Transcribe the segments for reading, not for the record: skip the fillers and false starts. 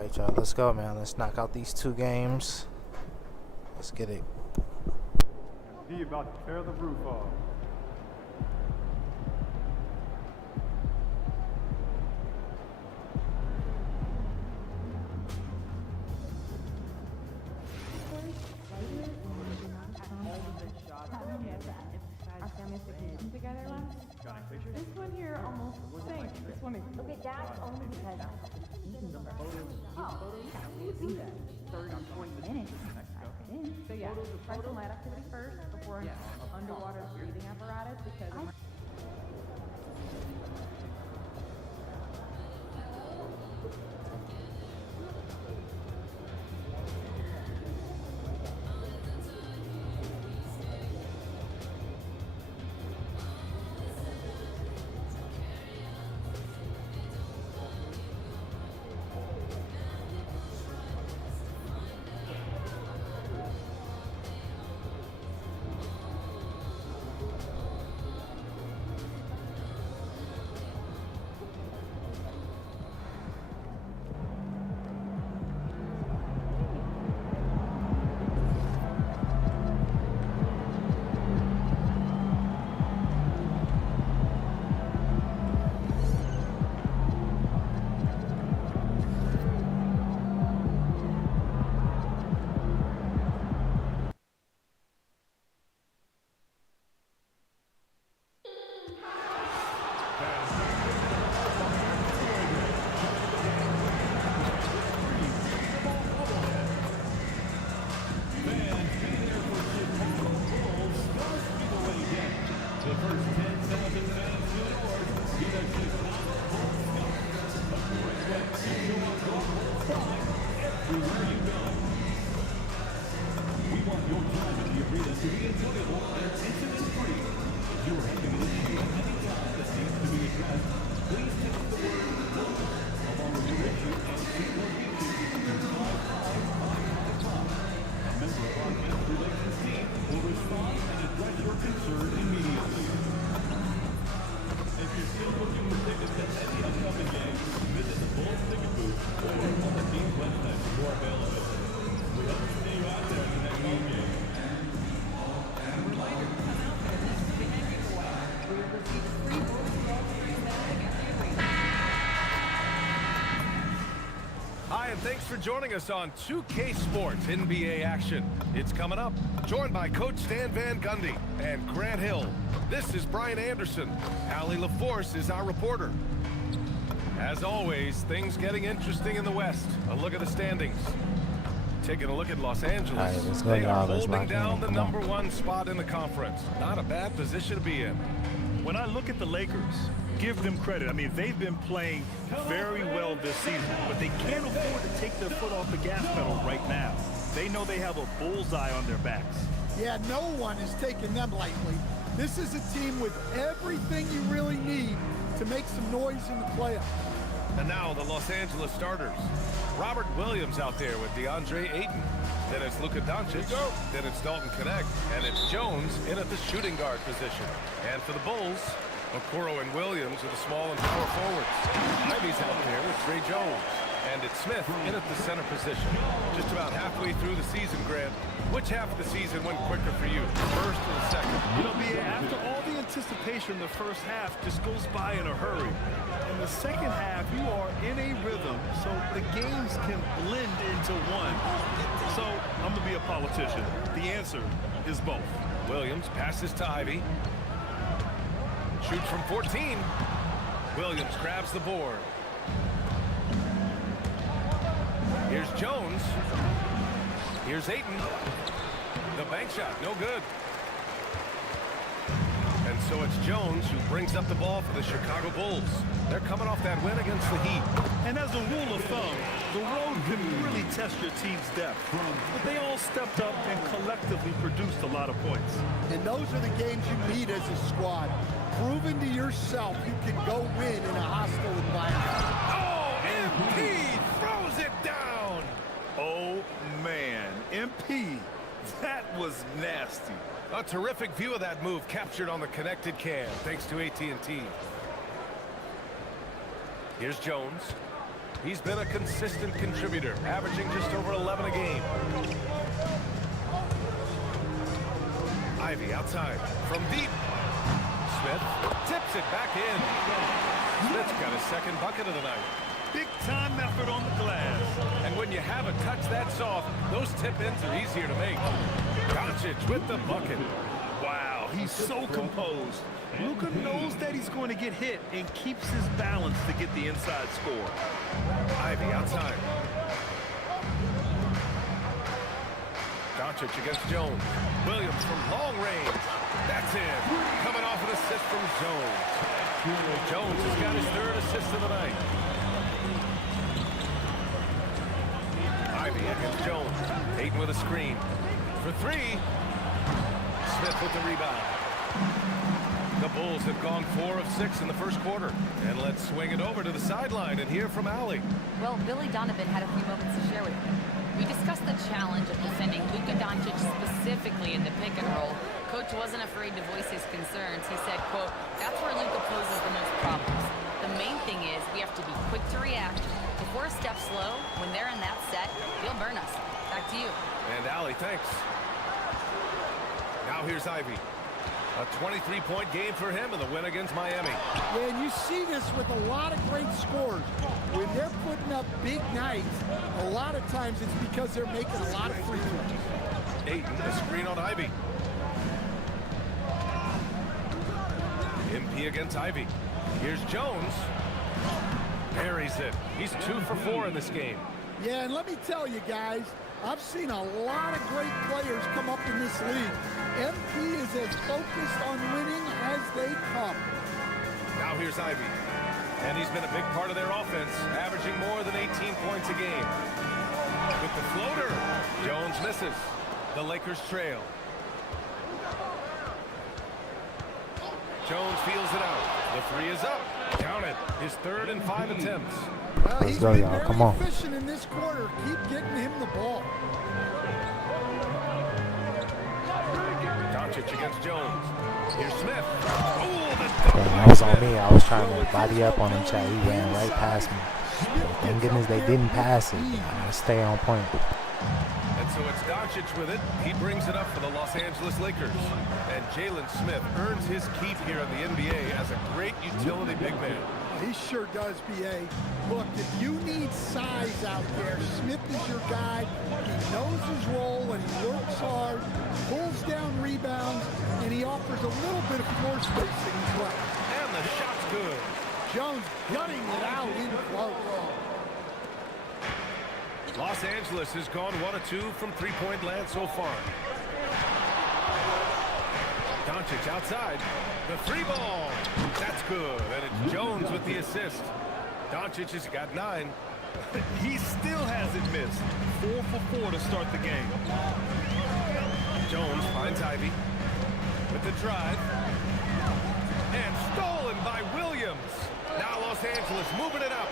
Alright, y'all, let's go, man. Let's knock out these 2 games. Let's get it. He about to tear the roof off. This one here almost sank. This one is Okay, that's only because third on 20 minutes. So yeah, try some light activity first before underwater breathing apparatus because We hope to see you out there in the next home game. joining us on 2K Sports NBA action. It's coming up. Joined by Coach Stan Van Gundy and Grant Hill. This is Brian Anderson. Allie LaForce is our reporter. As always, things getting interesting in the West. A look at the standings. Taking a look at Los Angeles. All right, let's go, they are y'all. Let's holding lock down in. the Come on. #1 spot in the conference. Not a bad position to be in. When I look at the Lakers, give them credit. I mean, they've been playing very well this season, but they can't afford to take their foot off the gas pedal right now. They know they have a bullseye on their backs. Yeah, no one is taking them lightly. This is a team with everything you really need to make some noise in the playoffs. And now the Los Angeles starters. Robert Williams out there with DeAndre Ayton. Then it's Luka Doncic. Then it's Dalton Connect. And it's Jones in at the shooting guard position. And for the Bulls, Okoro and Williams are the small and power forwards. Ivy's out there with Trey Jones. And it's Smith in at the center position. Just about halfway through the season, Grant. Which half of the season went quicker for you, the first or the second? You know, BA, after all the anticipation, the first half just goes by in a hurry. In the second half, you are in a rhythm, so the games can blend into one. So, I'm going to be a politician. The answer is both. Williams passes to Ivy. Shoots from 14. Williams grabs the board. Here's Jones. Here's Ayton. The bank shot, no good. And so it's Jones who brings up the ball for the Chicago Bulls. They're coming off that win against the Heat. And as a rule of thumb, the road can really test your team's depth. But they all stepped up and collectively produced a lot of points. And those are the games you need as a squad. Proving to yourself you can go win in a hostile environment. Oh, MP throws it down. Oh, man. MP, that was nasty. A terrific view of that move captured on the connected cam, thanks to AT&T. Here's Jones. He's been a consistent contributor, averaging just over 11 a game. Ivy outside from deep. Smith tips it back in. Smith's got his second bucket of the night. Big time effort on the glass. And when you have a touch that soft, those tip-ins are easier to make. Doncic with the bucket. Wow, he's so composed. Luka knows that he's going to get hit and keeps his balance to get the inside score. Ivy outside. Doncic against Jones. Williams from long range. That's it. Coming off an assist from Jones. Jones has got his third assist of the night. Ivy against Jones. Ayton with a screen. For three. Smith with the rebound. The Bulls have gone 4 of 6 in the first quarter. And let's swing it over to the sideline and hear from Allie. Well, Billy Donovan had a few moments to share with me. We discussed the challenge of defending Luka Doncic specifically in the pick and roll. Coach wasn't afraid to voice his concerns. He said, quote, that's where Luka poses the most problems. The main thing is we have to be quick to react. If we're a step slow, when they're in that set, he'll burn us. Back to you. And Allie, thanks. Now here's Ivy. A 23-point game for him in the win against Miami. Yeah, and you see this with a lot of great scores. When they're putting up big nights, a lot of times it's because they're making a lot of free throws. Ayton, the screen on Ivy. MP against Ivy. Here's Jones. Buries it. He's 2 for 4 in this game. Yeah, and let me tell you guys, I've seen a lot of great players come up in this league. MP is as focused on winning as they come. Now here's Ivy. And he's been a big part of their offense, averaging more than 18 points a game. With the floater, Jones misses. The Lakers trail. Jones feels it out. The 3 is up. Count it. His 3rd and 5 attempts. Well, Let's he's go, been y'all. very Come on. efficient in this quarter. Keep getting him the ball. Doncic against Jones. Here's Smith. Oh, the Dang, that was on me. I was trying to body up on him, chat. He ran right past me. Thank goodness they didn't pass it. I gotta stay on point. And so it's Doncic with it. He brings it up for the Los Angeles Lakers. And Jalen Smith earns his keep here in the NBA as a great utility big man. He sure does, B.A. Look, if you need size out there, Smith is your guy. He knows his role, and he works hard, pulls down rebounds, and he offers a little bit of floor spacing as well. And the shot's good. Jones gutting it out in close. Los Angeles has gone 1 of 2 from three-point land so far. Doncic outside. The three ball. That's good. And it's Jones with the assist. Doncic has got 9. He still hasn't missed. 4 for 4 to start the game. Jones finds Ivy with the drive. And stolen by Williams. Now Los Angeles moving it up.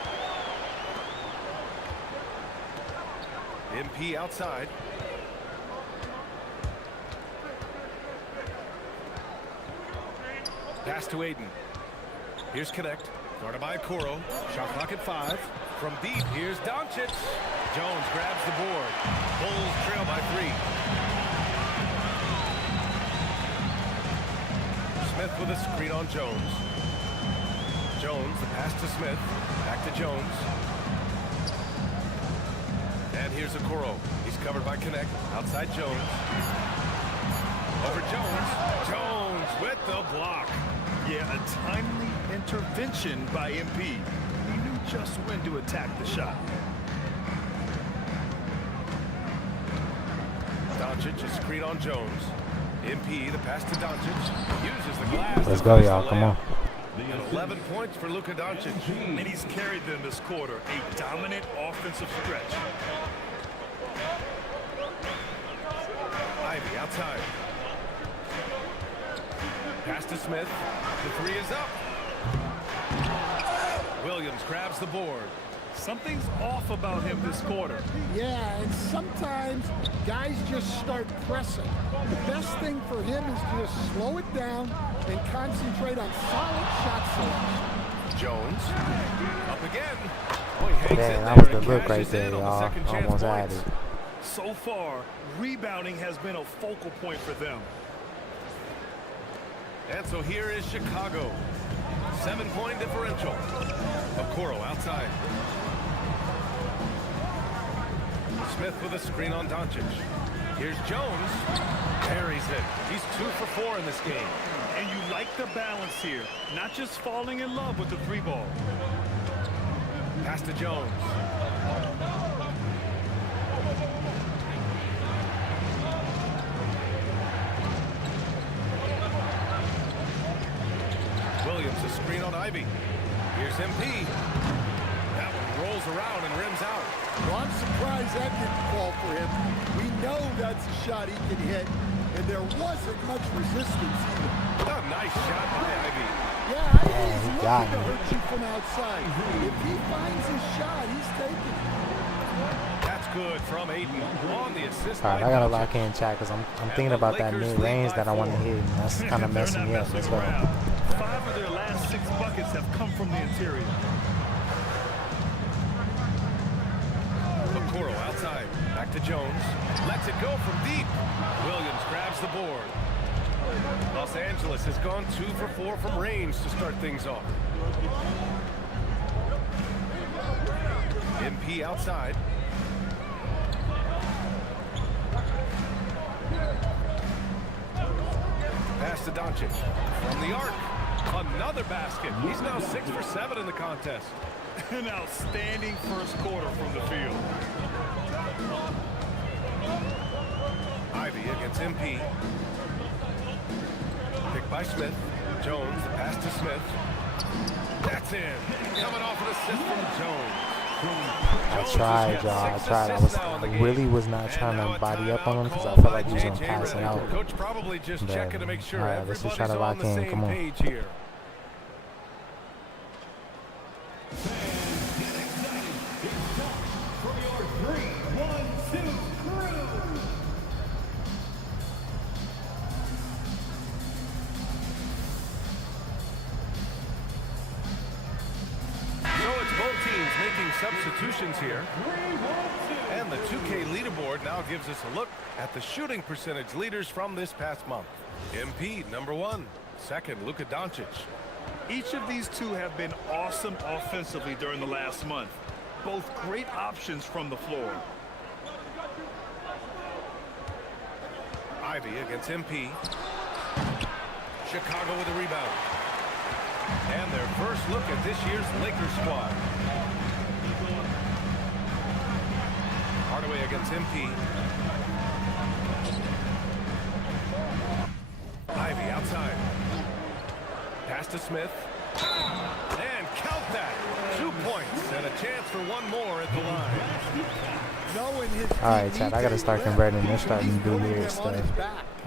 MP outside. Pass to Aiden. Here's Connect. Guarded by Okoro. Shot clock at 5. From deep, here's Doncic. Jones grabs the board. Bulls trail by 3. Smith with a screen on Jones. Jones, the pass to Smith. Back to Jones. And here's Okoro. He's covered by Connect. Outside Jones. Over Jones. Jones with the block. Yeah, a timely intervention by MP. He knew just when to attack the shot. Doncic is screen on Jones. MP, the pass to Doncic. Uses the glass. Let's go, y'all. Come on. And 11 points for Luka Doncic. And he's carried them this quarter. A dominant offensive stretch. Ivy outside. Pass to Smith. The 3 is up. Williams grabs the board. Something's off about him this quarter. Yeah, and sometimes guys just start pressing. The best thing for him is to just slow it down and concentrate on solid shot selection. Jones up again. Oh, he hangs Man, in that there was the and look right cashes there, in on the y'all. second chance Almost had points. it. So far, rebounding has been a focal point for them. And so here is Chicago. 7-point differential. Okoro outside. Smith with a screen on Doncic. Here's Jones. Buries it. He's 2 for 4 in this game. And you like the balance here. Not just falling in love with the 3 ball. Pass to Jones. Williams a screen on Ivy. Here's MP. That one rolls around and rims out. Well, I'm surprised that didn't fall for him. We know that's a shot he can hit, and there wasn't much resistance either. A nice shot by Ivy. Yeah, he he's got looking to me. hurt you from outside. If he finds his shot, he's taking it. That's good from Aiden on the assist. All right, by I gotta Doncic. lock in, chat, because I'm thinking about that Lakers mid-range lead that I by want to 4. hit, and that's kind of They're messing not me up. messing Let's go. around. 5 of their last 6 buckets have come from the interior. Okoro outside. Back to Jones. Lets it go from deep. Williams grabs the board. Los Angeles has gone 2 for 4 from range to start things off. MP outside. Pass to Doncic. From the arc. Another basket. He's now 6 for 7 in the contest. An outstanding first quarter from the field. Ivy against MP. Picked by Smith. Jones, the pass to Smith. That's in. Coming off an assist from Jones. I tried, y'all. I tried. I really was not trying to body up on him because I felt like he was going to pass it out. Coach probably just But, checking to make sure all right, let's just everybody's try to on lock the in. same Come on. page here. So it's both teams making substitutions here. And the 2K leaderboard now gives us a look at the shooting percentage leaders from this past month. MP, number 1. Second, Luka Doncic. Each of these two have been awesome offensively during the last month. Both great options from the floor. Ivy against MP. Chicago with a rebound. And their first look at this year's Lakers squad. Hardaway against MP. Ivy outside. Pass to Smith. And count that. 2 points and a chance for one more at the line. Alright, Chad, I gotta start converting. They're starting to do weird stuff.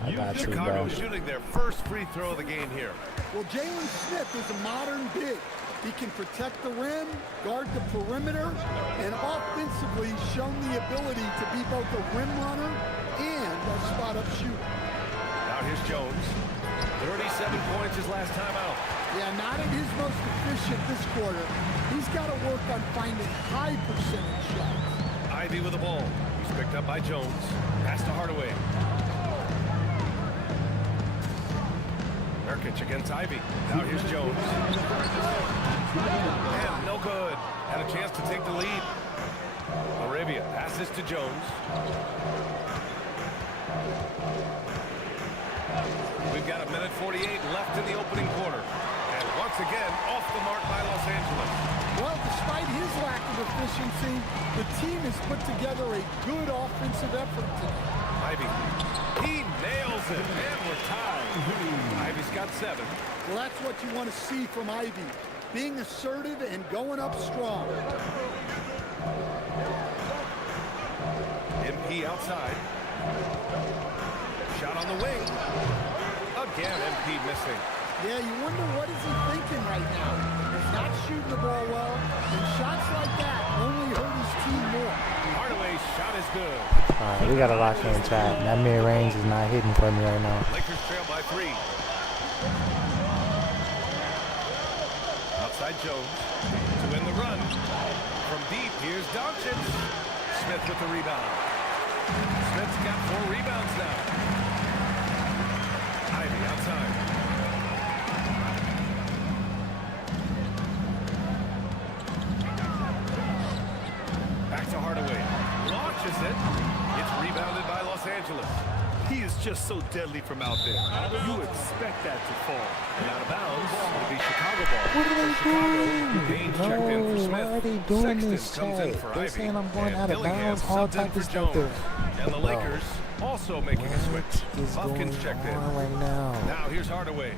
I got you, Chicago bro. shooting their first free throw of the game here. Well, Jalen Smith is a modern big. He can protect the rim, guard the perimeter, and offensively shown the ability to be both a rim runner and a spot-up shooter. Now here's Jones. 37 points his last time out. Yeah, not at his most efficient this quarter. He's got to work on finding high percentage shots. Ivy with the ball. He's picked up by Jones. Pass to Hardaway. Nurkic against Ivy. Now here's Jones. And no good. Had a chance to take the lead. Arabia passes to Jones. We've got 1:48 left in the opening quarter. And once again, off the mark by Los Angeles. Well, despite his lack of efficiency, the team has put together a good offensive effort today. Ivy. He nails it. And we're tied. Ivy's got 7. Well, that's what you want to see from Ivy, being assertive and going up strong. MP outside. Shot on the wing. Again, MP missing. Yeah, you wonder what is he thinking right now. He's not shooting the ball well, and shots like that only hurt his team more. Hardaway's shot is good. Alright, we gotta lock in, Chad. That mid-range is not hitting for me right now. Lakers trail by 3. Outside Jones to win the run. From deep, here's Doncic. Smith with the rebound. Smith's got 4 rebounds now. Ivy outside. Back to Hardaway. Launches it. It's rebounded by Los Angeles. He is just so deadly from out there. You expect that to fall. And out of bounds, it'll be Chicago ball. What are they doing? Baines checked in for No, Smith. why are they doing Sexton this, comes in Chad? for They're Ivy. saying I'm going And out of Dillingham bounds, all subbed in type for of stuff. Jones. And the Bro. Lakers also making a switch. What is Buckins going checked in. on right now? Now here's Hardaway.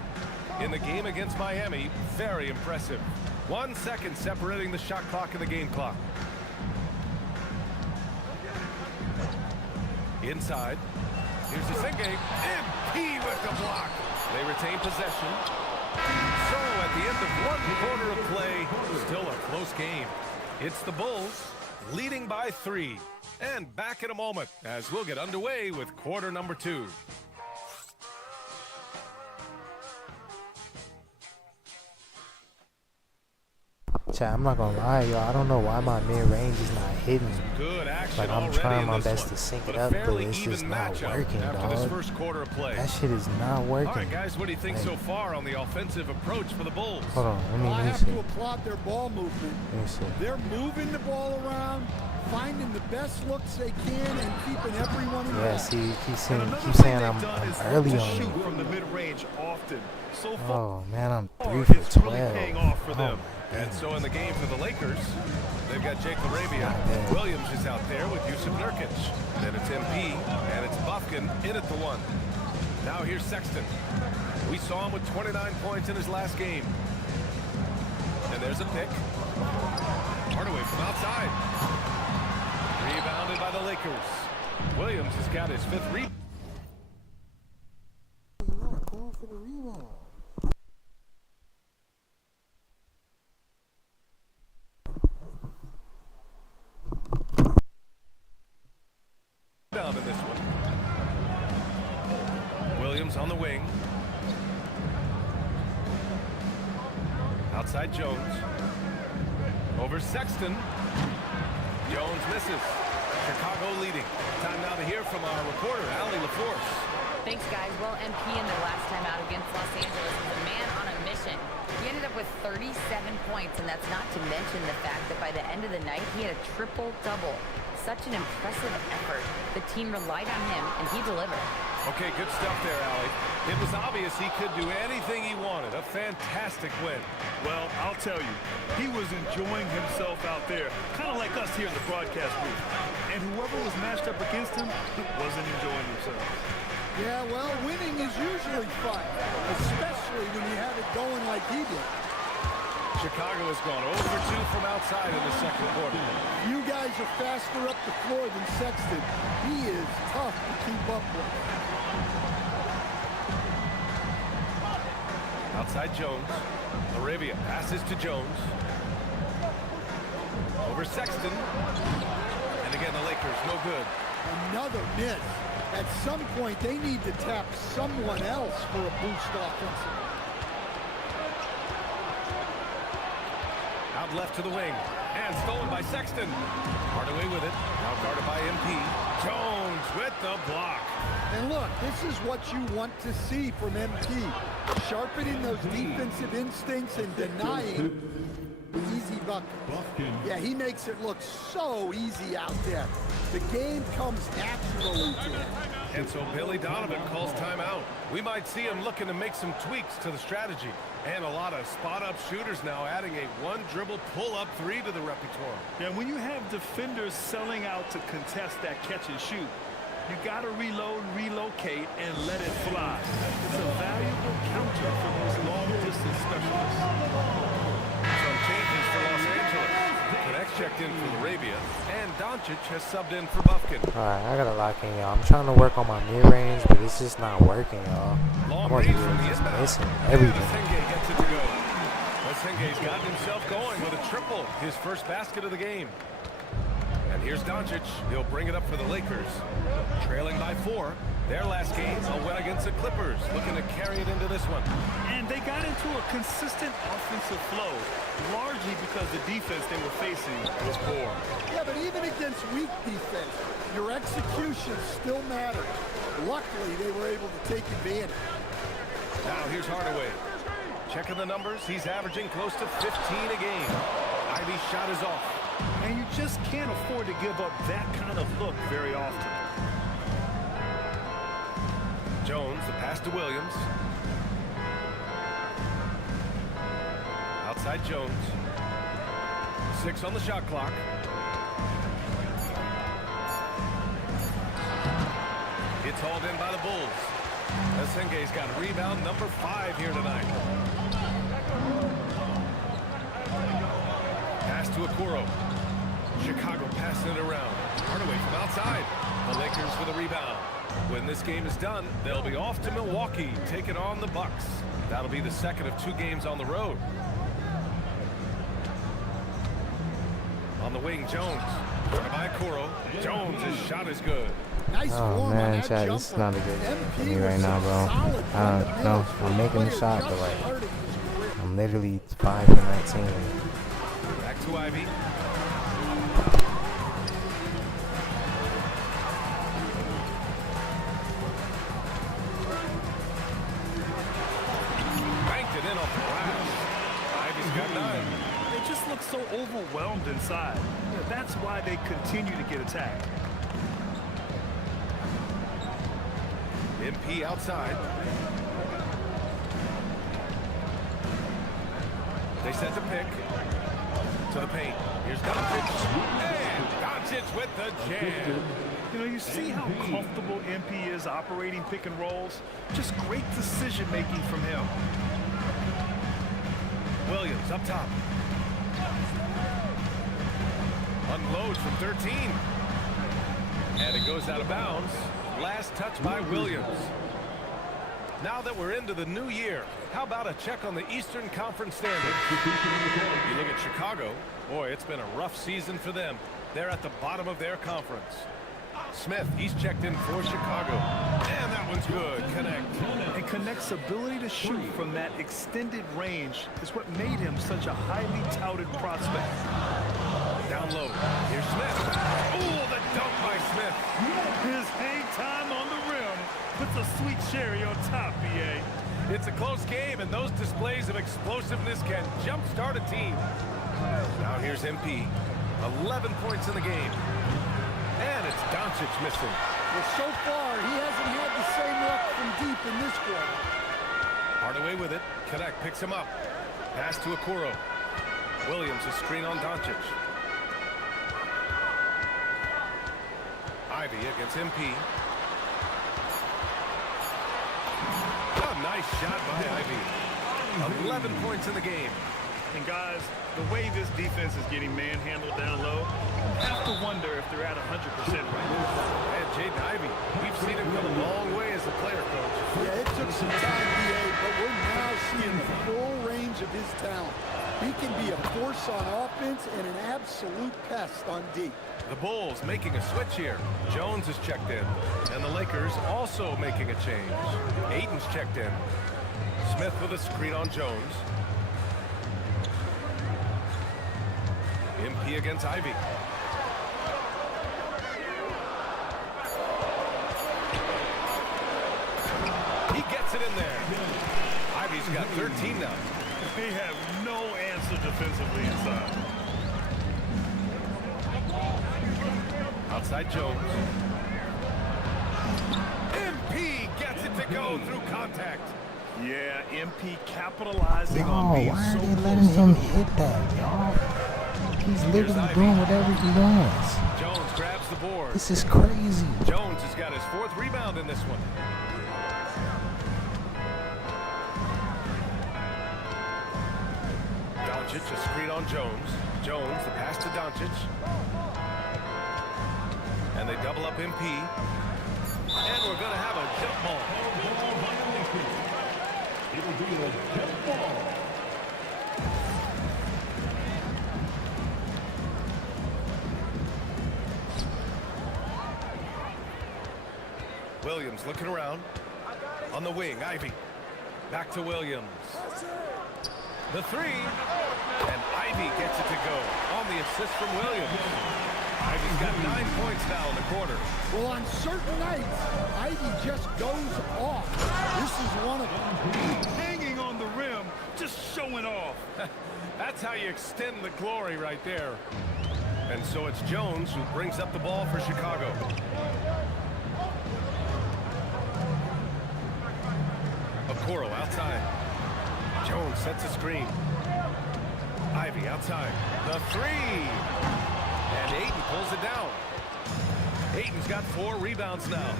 In the game against Miami, very impressive. 1 second separating the shot clock and the game clock. Inside. Here's the Singh. MP with the block. They retain possession. So at the end of 1 quarter of play, still a close game. It's the Bulls leading by 3. And back in a moment as we'll get underway with quarter number 2. Chad, I'm not gonna lie, y'all. I don't know why my mid-range is not hitting. Good action Like, I'm already trying in my this best one. to sync But it a up, but fairly it's even just not matchup working, after this dog. first quarter of play. That shit is not working. All right, guys, what do you think Like, so far on the offensive approach for the Bulls? Hold on, Well, I let me have see. to applaud their ball movement. Let me see. They're moving the ball around, finding the best looks they can, and keeping everyone in Yeah, line. see, keep And another saying thing I'm they've done is early to on shoot you. from the mid-range often. So far, Oh, man, I'm 3 it's for really 12. paying off for Oh, them. my And so in the game for the Lakers, they've got Jake Arabia. Not bad. Williams is out there with Yusuf Nurkic. Then it's MP, and it's Buffkin in at the 1. Now here's Sexton. We saw him with 29 points in his last game. And there's a pick. Hardaway from outside. Rebounded by the Lakers. Williams has got his 5th rebound. Going for the rebound. Down in this one. Williams on the wing. Outside Jones. Over Sexton. Jones misses. Chicago leading. Time now to hear from our reporter, Allie LaForce. They Thanks, guys. Well, MP in their last time out against Los Angeles was a man on a mission. He ended up with 37 points, and that's not to mention the fact that by the end of the night, he had a triple-double. Such an impressive effort. The team relied on him, and he delivered. Okay, good stuff there, Allie. It was obvious he could do anything he wanted. A fantastic win. Well, I'll tell you, he was enjoying himself out there, kind of like us here in the broadcast booth. And whoever was matched up against him wasn't enjoying themselves. Yeah, well, winning is usually fun, especially when you have it going like he did. Chicago has gone 0 for 2 from outside in the second quarter. You guys are faster up the floor than Sexton. He is tough to keep up with. Outside Jones. Arabia passes to Jones. Over Sexton. And again, the Lakers, no good. Another miss. At some point, they need to tap someone else for a boost offensively. Out left to the wing. And stolen by Sexton. Hardaway with it. Now guarded by MP. Jones with the block. And look, this is what you want to see from MP. Sharpening those defensive instincts and denying easy bucket. Yeah, he makes it look so easy out there. The game comes naturally to him. And so Billy Donovan calls timeout. We might see him looking to make some tweaks to the strategy. And a lot of spot-up shooters now adding a one-dribble pull-up three to the repertoire. Yeah, when you have defenders selling out to contest that catch and shoot, you got to reload, relocate, and let it fly. It's a valuable counter for those long-distance specialists. Some changes for Los Angeles. Connects checked in for Arabia, and Doncic has subbed in for Bufkin. Alright, I gotta lock in, y'all. I'm trying to work on my mid-range, but it's just not working, y'all. Long I'm over range here from the just inbound. missing everything. Lesenge gets it to go. Lesenge's gotten himself going with a triple, his first basket of the game. And here's Doncic. He'll bring it up for the Lakers. Trailing by 4. Their last game, a win against the Clippers. Looking to carry it into this one. And they got into a consistent offensive flow, largely because the defense they were facing was poor. Yeah, but even against weak defense, your execution still matters. Luckily, they were able to take advantage. Now here's Hardaway. Checking the numbers, he's averaging close to 15 a game. Ivy's shot is off. And you just can't afford to give up that kind of look very often. Jones, the pass to Williams. Outside Jones. 6 on the shot clock. It's hauled in by the Bulls. Lesenge's got rebound number 5 here tonight. Pass to Okoro. Chicago passing it around. Hardaway from outside. The Lakers for the rebound. When this game is done, they'll be off to Milwaukee, taking on the Bucks. That'll be the second of 2 games on the road. On the wing, Jones. Guarded by Okoro. Jones, his shot is good. Nice Oh form on man, that Chad, jumper. this is not a good for MP me was right now, bro. solid I don't know. fundamentals. I'm making the Player shot, just but like hurting his career. I'm literally 5 for 19. Back to Ivy. Banked it in off the glass. Ivy's got 9. They just look so overwhelmed inside. That's why they continue to get attacked. MP outside. They set the pick to the paint. Here's Doncic. And Doncic with the jam. You know, you see how comfortable MP is operating pick and rolls. Just great decision making from him. Williams up top. Unloads from 13. And it goes out of bounds. Last touch by Williams. Now that we're into the new year, how about a check on the Eastern Conference standings? You look at Chicago, boy, it's been a rough season for them. They're at the bottom of their conference. Smith, he's checked in for Chicago. And that one's good. Connect. And Connect's ability to shoot from that extended range is what made him such a highly touted prospect. Down low. Here's Smith. Oh, the dunk by Smith. His hang time on the rim puts a sweet cherry on top, BA. It's a close game, and those displays of explosiveness can jumpstart a team. Now here's MP. 11 points in the game. And it's Doncic missing. Well, so far, he hasn't had the same luck from deep in this quarter. Hardaway with it. Connect picks him up. Pass to Okoro. Williams a screen on Doncic. Ivy against MP. A nice shot by Ivy. 11 points in the game. And guys, the way this defense is getting manhandled down low, I have to wonder if they're at 100% right now. And Jaden Ivey, we've seen him come a long way as a player, coach. Yeah, it took some time, BA, but we're now seeing the full range of his talent. He can be a force on offense and an absolute pest on D. The Bulls making a switch here. Jones is checked in. And the Lakers also making a change. Ayton's checked in. Smith with a screen on Jones. MP against Ivy. He gets it in there. Ivy's got 13 now. They have no answer defensively inside. Outside Jones. MP gets it to go through contact. Yeah, MP capitalizing Y'all, on being why so are they close letting to him the hoop. hit that, y'all? He's literally doing whatever he wants. Jones grabs the board. This is crazy. Jones has got his 4th rebound in this one. Doncic a screen on Jones. Jones the pass to Doncic. And they double up MP. And we're going to have a jump ball. It'll be a jump ball. Williams looking around. On the wing, Ivy. Back to Williams. The 3. And Ivy gets it to go on the assist from Williams. Ivy's got 9 points now in the quarter. Well, on certain nights, Ivy just goes off. This is one of them. Hanging on the rim, just showing off. That's how you extend the glory right there. And so it's Jones who brings up the ball for Chicago. Okoro outside. Jones sets a screen. Ivy outside. The 3. And Ayton pulls it down. Ayton's got 4 rebounds now.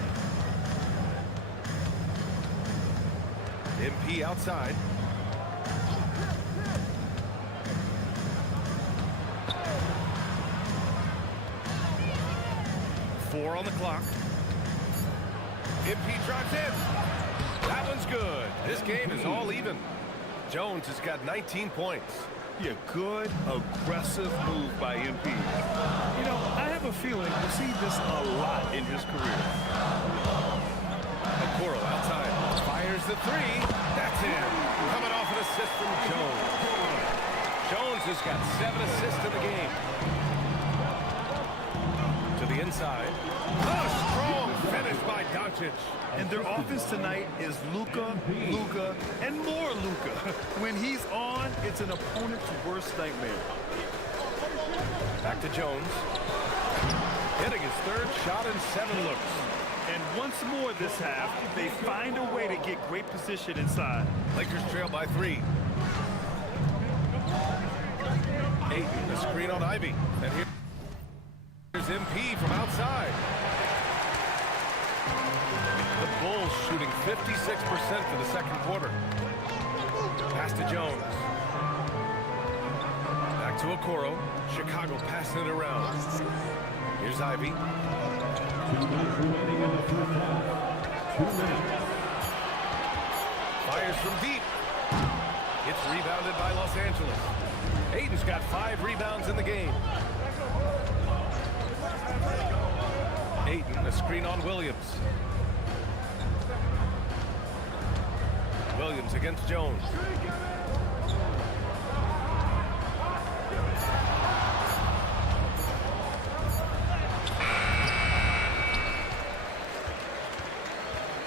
MP outside. Four on the clock. MP drives in. That one's good. This game is all even. Jones has got 19 points. Yeah, good, aggressive move by MP. You know, I have a feeling we'll see this a lot in his career. Okoro outside. Fires the 3. That's in. Coming off an assist from Jones. Jones has got 7 assists in the game. To the inside. A strong finish by Doncic. And their offense tonight is Luka, and more Luka. When he's on, it's an opponent's worst nightmare. Back to Jones. Hitting his 3rd shot in 7 looks. And once more this half, they find a way to get great position inside. Lakers trail by 3. Ayton, the screen on Ivy. And here's MP from outside. The Bulls shooting 56% for the 2nd quarter. Pass to Jones. Back to Okoro. Chicago passing it around. Here's Ivy. 2 minutes remaining in the first half. 2 minutes. Fires from deep. It's rebounded by Los Angeles. Ayton's got 5 rebounds in the game. Ayton, a screen on Williams. Williams against Jones.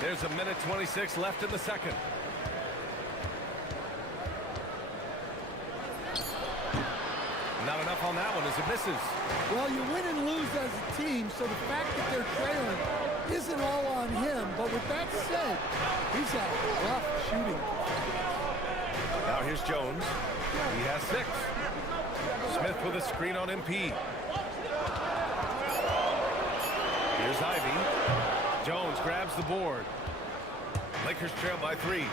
There's a minute 26 left in the second. Not enough on that one as it misses. Well, you win and lose as a team, so the fact that they're trailing isn't all on him. But with that said, he's had a rough shooting. Now here's Jones. He has 6. Smith with a screen on MP. Here's Ivy. Jones grabs the board. Lakers trail by 3.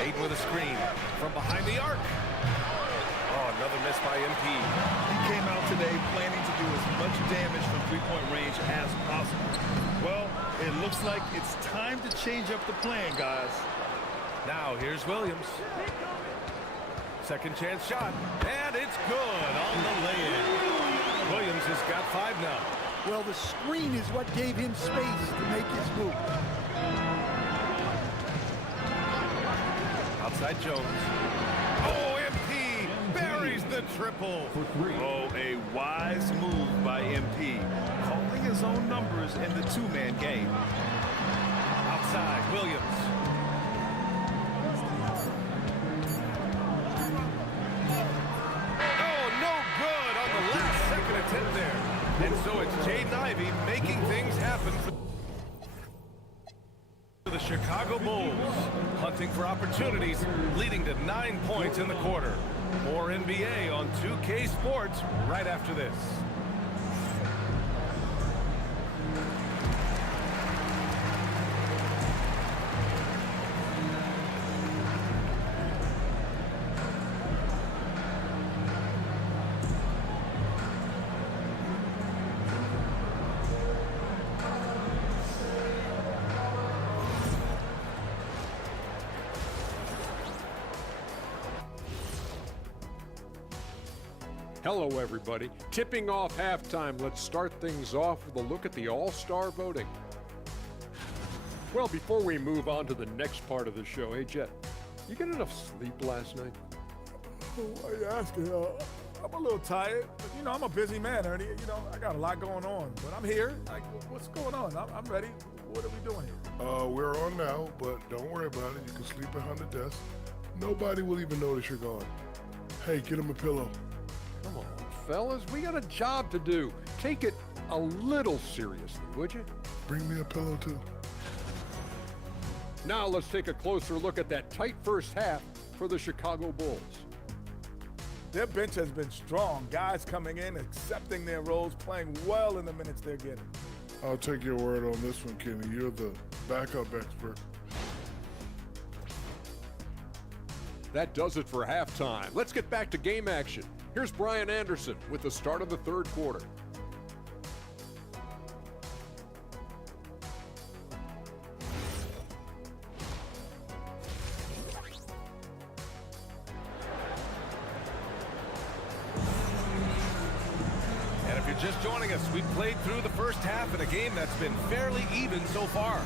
Aiden with a screen from behind the arc. Oh, another miss by MP. He came out today planning to do as much damage from three-point range as possible. Well, it looks like it's time to change up the plan, guys. Now here's Williams. Second chance shot, and it's good on the lay-in. Williams has got 5 now. Well, the screen is what gave him space to make his move. Outside Jones. Oh, MP buries the triple. Oh, a wise move by MP. Calling his own numbers in the two-man game. Outside, Williams. Oh, no good on the last second attempt there. And so it's Jaden Ivey making things happen for the Chicago Bulls, hunting for opportunities, leading to 9 points in the quarter. More NBA on 2K Sports right after this. Hello, everybody. Tipping off halftime, let's start things off with a look at the All-Star voting. Well, before we move on to the next part of the show, hey, Jet, you get enough sleep last night? Why are you asking? I'm a little tired, but you know, I'm a busy man, Ernie. You know, I got a lot going on, but I'm here. Like, what's going on? I'm ready. What are we doing here? We're on now, but don't worry about it. You can sleep behind the desk. Nobody will even notice you're gone. Hey, get him a pillow. Come on, fellas, we got a job to do. Take it a little seriously, would you? Bring me a pillow, too. Now let's take a closer look at that tight first half for the Chicago Bulls. Their bench has been strong. Guys coming in, accepting their roles, playing well in the minutes they're getting. I'll take your word on this one, Kenny. You're the backup expert. That does it for halftime. Let's get back to game action. Here's Brian Anderson with the start of the third quarter. And if you're just joining us, we played through the first half in a game that's been fairly even so far.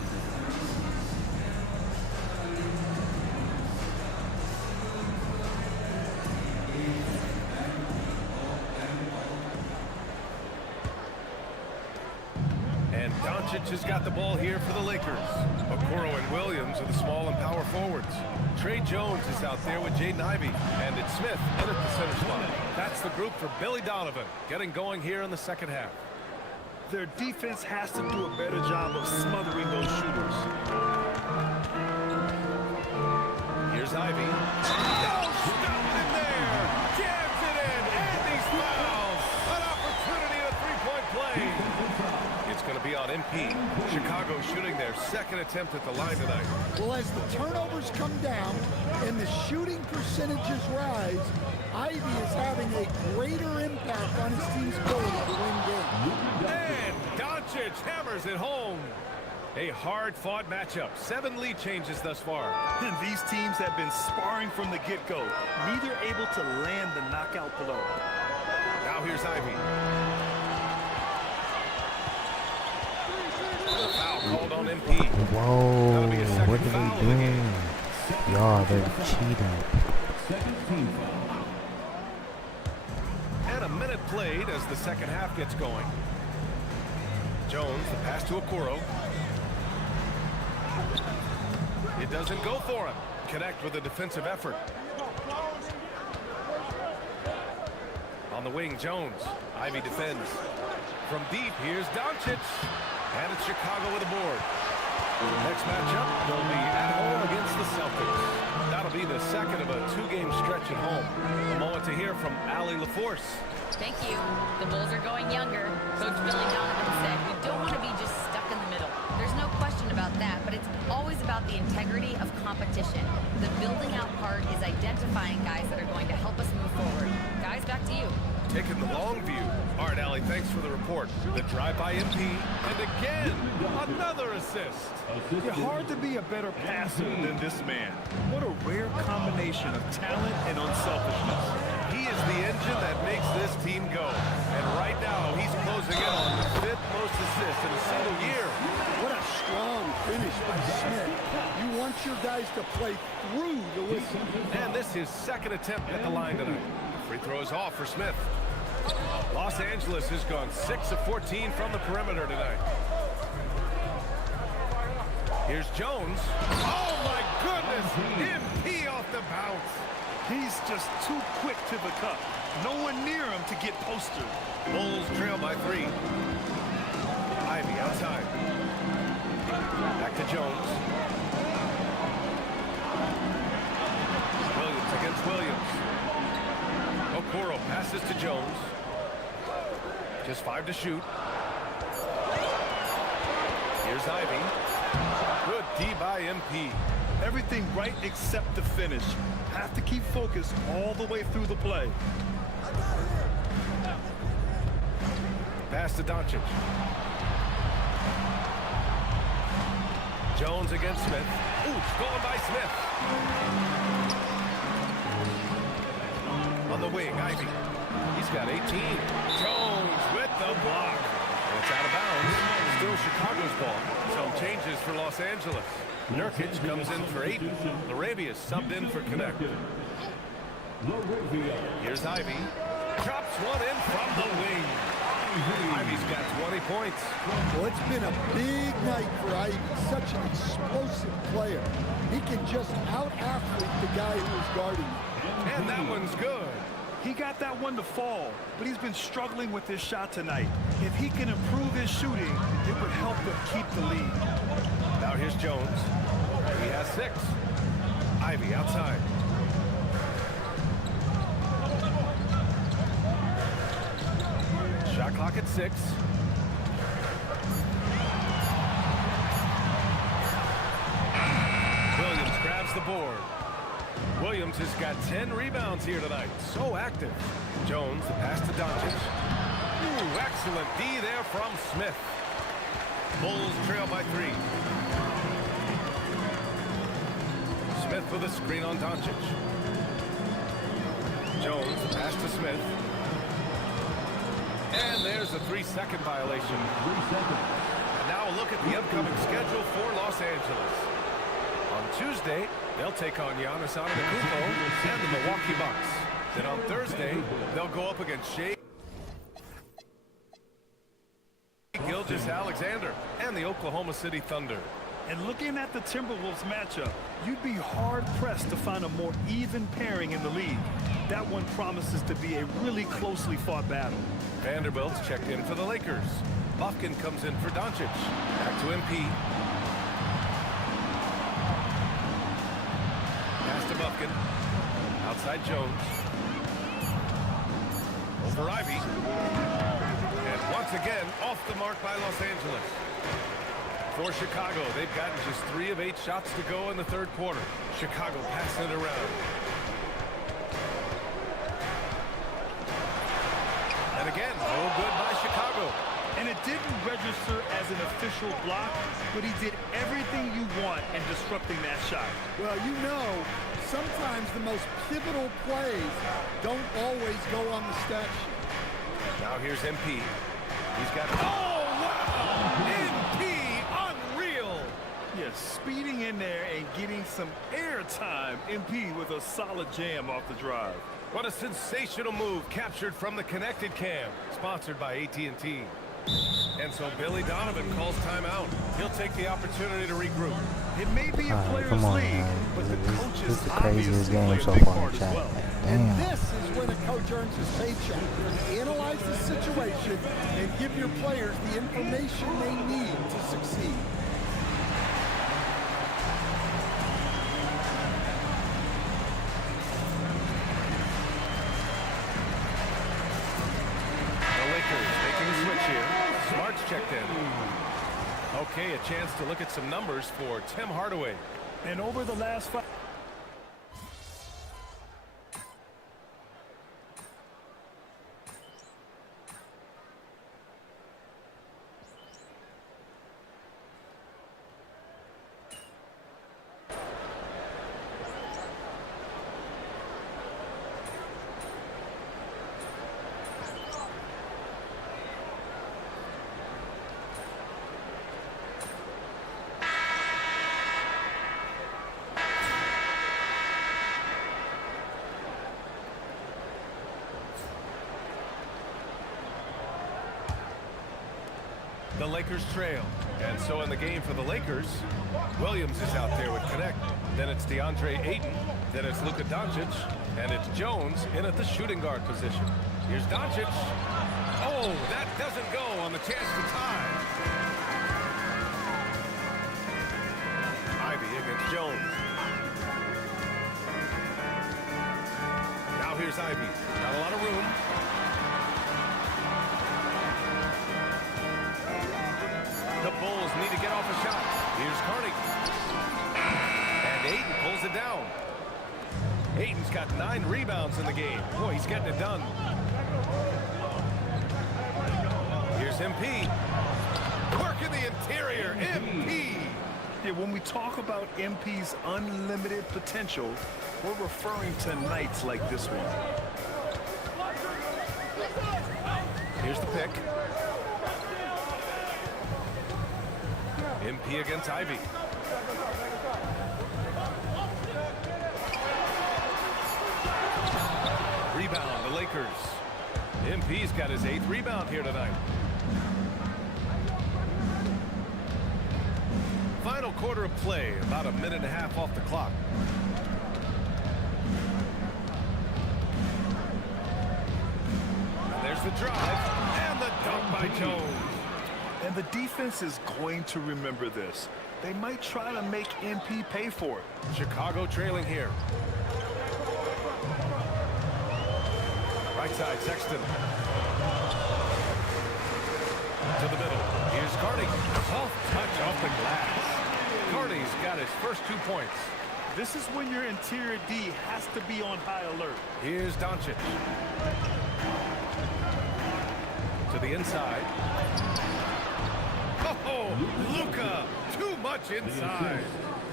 And Doncic has got the ball here for the Lakers. Okoro and Williams are the small and power forwards. Trey Jones is out there with Jaden Ivey. And it's Smith in at the center spot. That's the group for Billy Donovan, getting going here in the second half. Their defense has to do a better job of smothering those shooters. Here's Ivey. Oh, stop it there! Jams it in, and he's fouled. An opportunity, a three-point play. It's going to be on MP. Chicago shooting their second attempt at the line tonight. Well, as the turnovers come down and the shooting percentages rise, Ivy is having a greater impact on his team's ability to win games. And Doncic hammers it home. A hard-fought matchup. 7 lead changes thus far. And these teams have been sparring from the get-go, neither able to land the knockout blow. Now here's Ivey. The foul called on MP. Whoa, That'll be a second what foul are of they the doing? game. Y'all, they're cheating. Second team foul. And a minute played as the second half gets going. Jones, the pass to Okoro. It doesn't go for him. Connect with a defensive effort. On the wing, Jones. Ivy defends. From deep, here's Doncic. And it's Chicago with a board. Next matchup, they'll be at home against the Celtics. That'll be the second of a two-game stretch at home. A moment to hear from Allie LaForce. Thank you. The Bulls are going younger. Coach Billy Donovan said we don't want to be just stuck in the middle. There's no question about that, but it's always about the integrity of competition. The building out part is identifying guys that are going to help us move forward. Guys, back to you. Taking the long view. All right, Allie, thanks for the report. The drive by MP, and again, another assist. It's hard to be a better passer than this man. What a rare combination of talent and unselfishness. He is the engine that makes this team go. And right now, he's closing in on the 5th most assists in a single year. What a strong finish by Smith. You want your guys to play through the whistle. And this is his second attempt at the line tonight. Free throw is off for Smith. Los Angeles has gone 6 of 14 from the perimeter tonight. Here's Jones. Oh, my goodness! MP off the bounce. He's just too quick to the cup. No one near him to get postered. Bulls trail by 3. Ivy outside. Back to Jones. Williams against Williams. Okoro passes to Jones. Just 5 to shoot. Here's Ivy. Good D by MP. Everything right except the finish. Have to keep focused all the way through the play. Pass to Doncic. Jones against Smith. Ooh, stolen by Smith. On the wing, Ivy. He's got 18. Jones with the block. And it's out of bounds. Still Chicago's ball. Some changes for Los Angeles. Nurkic comes in for Ayton. Laravia subbed in for Connect. Here's Ivy. Drops one in from the wing. Ivy's got 20 points. Well, it's been a big night for Ivy. Such an explosive player. He can just out-athlete the guy who is guarding him. And that one's good. He got that one to fall, but he's been struggling with his shot tonight. If he can improve his shooting, it would help them keep the lead. Now here's Jones. He has 6. Ivy outside. Shot clock at 6. Williams grabs the board. Williams has got 10 rebounds here tonight. So active. Jones, the pass to Doncic. Ooh, excellent D there from Smith. Bulls trail by 3. Smith with a screen on Doncic. Jones, the pass to Smith. And there's a 3-second violation. 3 seconds. And now a look at the upcoming schedule for Los Angeles. On Tuesday, they'll take on Giannis Antetokounmpo and the Milwaukee Bucks. Then on Thursday, they'll go up against Shai Gilgeous-Alexander and the Oklahoma City Thunder. And looking at the Timberwolves matchup, you'd be hard-pressed to find a more even pairing in the league. That one promises to be a really closely fought battle. Vanderbilt's checked in for the Lakers. Buffkin comes in for Doncic. Back to MP. Pass to Buffkin. Outside Jones. Over Ivy. And once again, off the mark by Los Angeles. For Chicago, they've gotten just 3 of 8 shots to go in the third quarter. Chicago passing it around. And again, no good by Chicago. And it didn't register as an official block, but he did everything you want in disrupting that shot. Well, you know, sometimes the most pivotal plays don't always go on the stat sheet. Now here's MP. He's got... Oh, wow! MP, unreal! Yes, speeding in there and getting some air time. MP with a solid jam off the drive. What a sensational move captured from the connected cam. Sponsored by AT&T. And so Billy Donovan calls timeout. He'll take the opportunity to regroup. It may be a players' come on, league, man. but the This coaches is the craziest obviously game play a so big far in part as chat, well. man. And Damn. this is when a coach earns his paycheck. You analyze the situation and give your players the information they need to succeed. The Lakers making a switch here. Smart's checked in. Okay, a chance to look at some numbers for Tim Hardaway. And over the last 5. The Lakers trail. And so in the game for the Lakers, Williams is out there with Connect. Then it's DeAndre Ayton. Then it's Luka Doncic. And it's Jones in at the shooting guard position. Here's Doncic. Oh, that doesn't go on the chance to tie. Ivy against Jones. Now here's Ivy. Not a lot of room. The Bulls need to get off a shot. Here's Carney. And Ayton pulls it down. Ayton's got 9 rebounds in the game. Boy, he's getting it done. Here's MP. Work in the interior. MP. Yeah, when we talk about MP's unlimited potential, we're referring to nights like this one. Here's the pick. MP against Ivy. Rebound, the Lakers. MP's got his 8th rebound here tonight. Final quarter of play, about a minute and a half off the clock. And there's the drive and the dunk by Jones. And the defense is going to remember this. They might try to make MP pay for it. Chicago trailing here. Right side, Sexton. To the middle. Here's Carney. Soft touch off the glass. Carney's got his first 2 points. This is when your interior D has to be on high alert. Here's Doncic. To the inside. Oh, Luka, too much inside.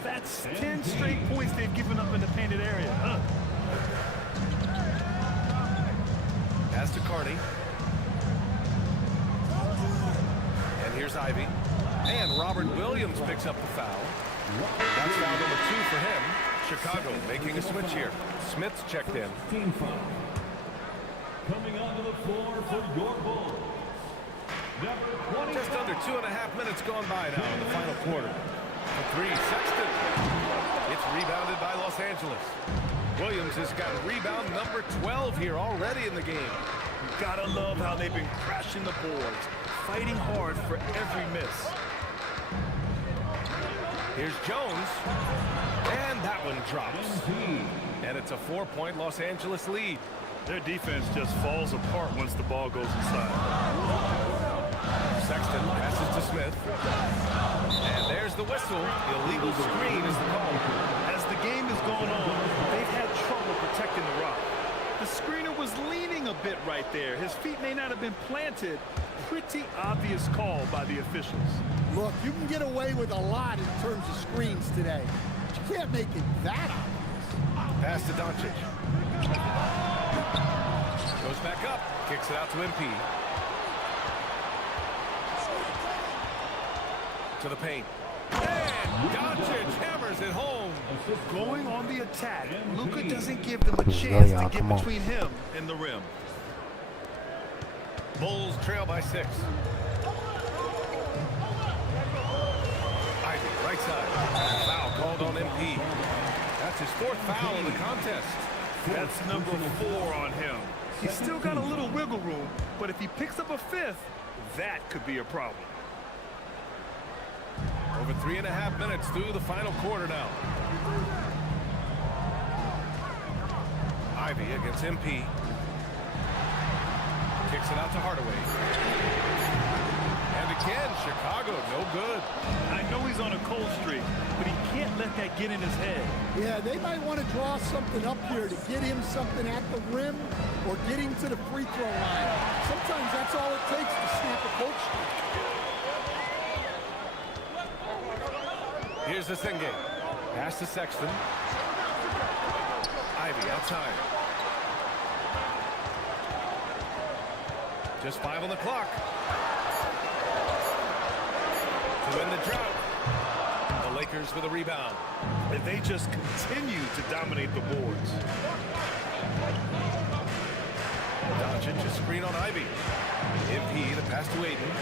That's 10 straight points they've given up in the painted area. Pass to Carney. And here's Ivy. And Robert Williams picks up the foul. That's foul number 2 for him. Chicago making a switch here. Smith's checked in. Team foul. Coming onto the floor for your Bulls. Just under 2.5 minutes gone by now in the final quarter. For 3, Sexton. It's rebounded by Los Angeles. Williams has got rebound number 12 here already in the game. You gotta love how they've been crashing the boards, fighting hard for every miss. Here's Jones. And that one drops. And it's a 4-point Los Angeles lead. Their defense just falls apart once the ball goes inside. Sexton passes to Smith. And there's the whistle. Illegal screen is the call. As the game has gone on, they've had trouble protecting the rock. The screener was leaning a bit right there. His feet may not have been planted. Pretty obvious call by the officials. Look, you can get away with a lot in terms of screens today. But you can't make it that obvious. Pass to Doncic. Goes back up. Kicks it out to MP. To the paint. And Doncic hammers it home. Going on the attack, Luka doesn't give them a Let's go, chance y'all. to Come get on. between him and the rim. Bulls trail by 6. his 4th foul of the contest. That's number 4 on him. He's still got a little wiggle room, but if he picks up a 5th, that could be a problem. Over 3.5 minutes through the final quarter now. Ivy against MP. Kicks it out to Hardaway. And again, Chicago, no good. I know he's on a cold streak, but he can't let that get in his head. Yeah, they might want to draw something up here to get him something at the rim or get him to the free throw line. Sometimes that's all it takes to snap a cold streak. Here's the Senge. Pass to Sexton. Ivy outside. Just 5 on the clock. To win the drought. The Lakers with a rebound. And they just continue to dominate the boards. Doncic, a screen on Ivy. MP, the pass to Aiden.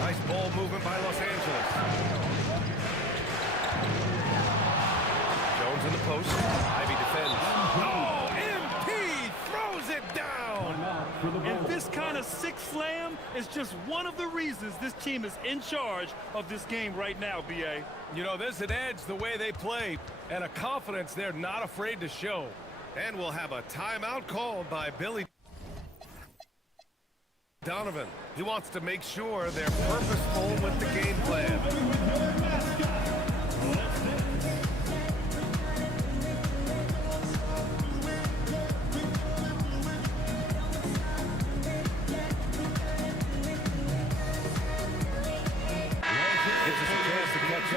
Nice ball movement by Los Angeles. Jones in the post. Ivy defends. Oh, MP throws it down. And this kind of sick slam is just one of the reasons this team is in charge of this game right now, B.A. You know, there's an edge the way they play and a confidence they're not afraid to show. And we'll have a timeout called by Billy Donovan. He wants to make sure they're purposeful with the game plan.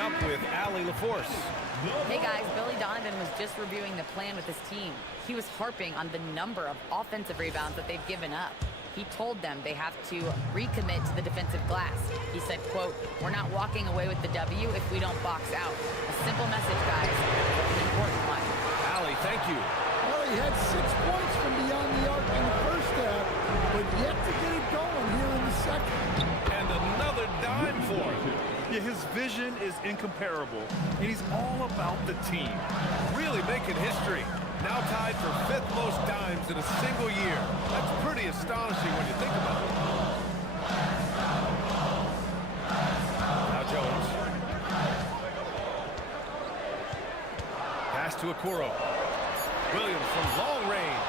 Up with Allie LaForce. Hey guys, Billy Donovan was just reviewing the plan with his team. He was harping on the number of offensive rebounds that they've given up. He told them they have to recommit to the defensive glass. He said, quote, "We're not walking away with the W if we don't box out." A simple message, guys, but an important one. Allie, thank you. Well, he had 6 points from beyond the arc in the first half, but yet to get it going here in the second. And another dime for him. Yeah, his vision is incomparable, and he's all about the team. Really making history. Now tied for 5th most dimes in a single year. That's pretty astonishing when you think about it. Now Jones. Pass to Okoro. Williams from long range.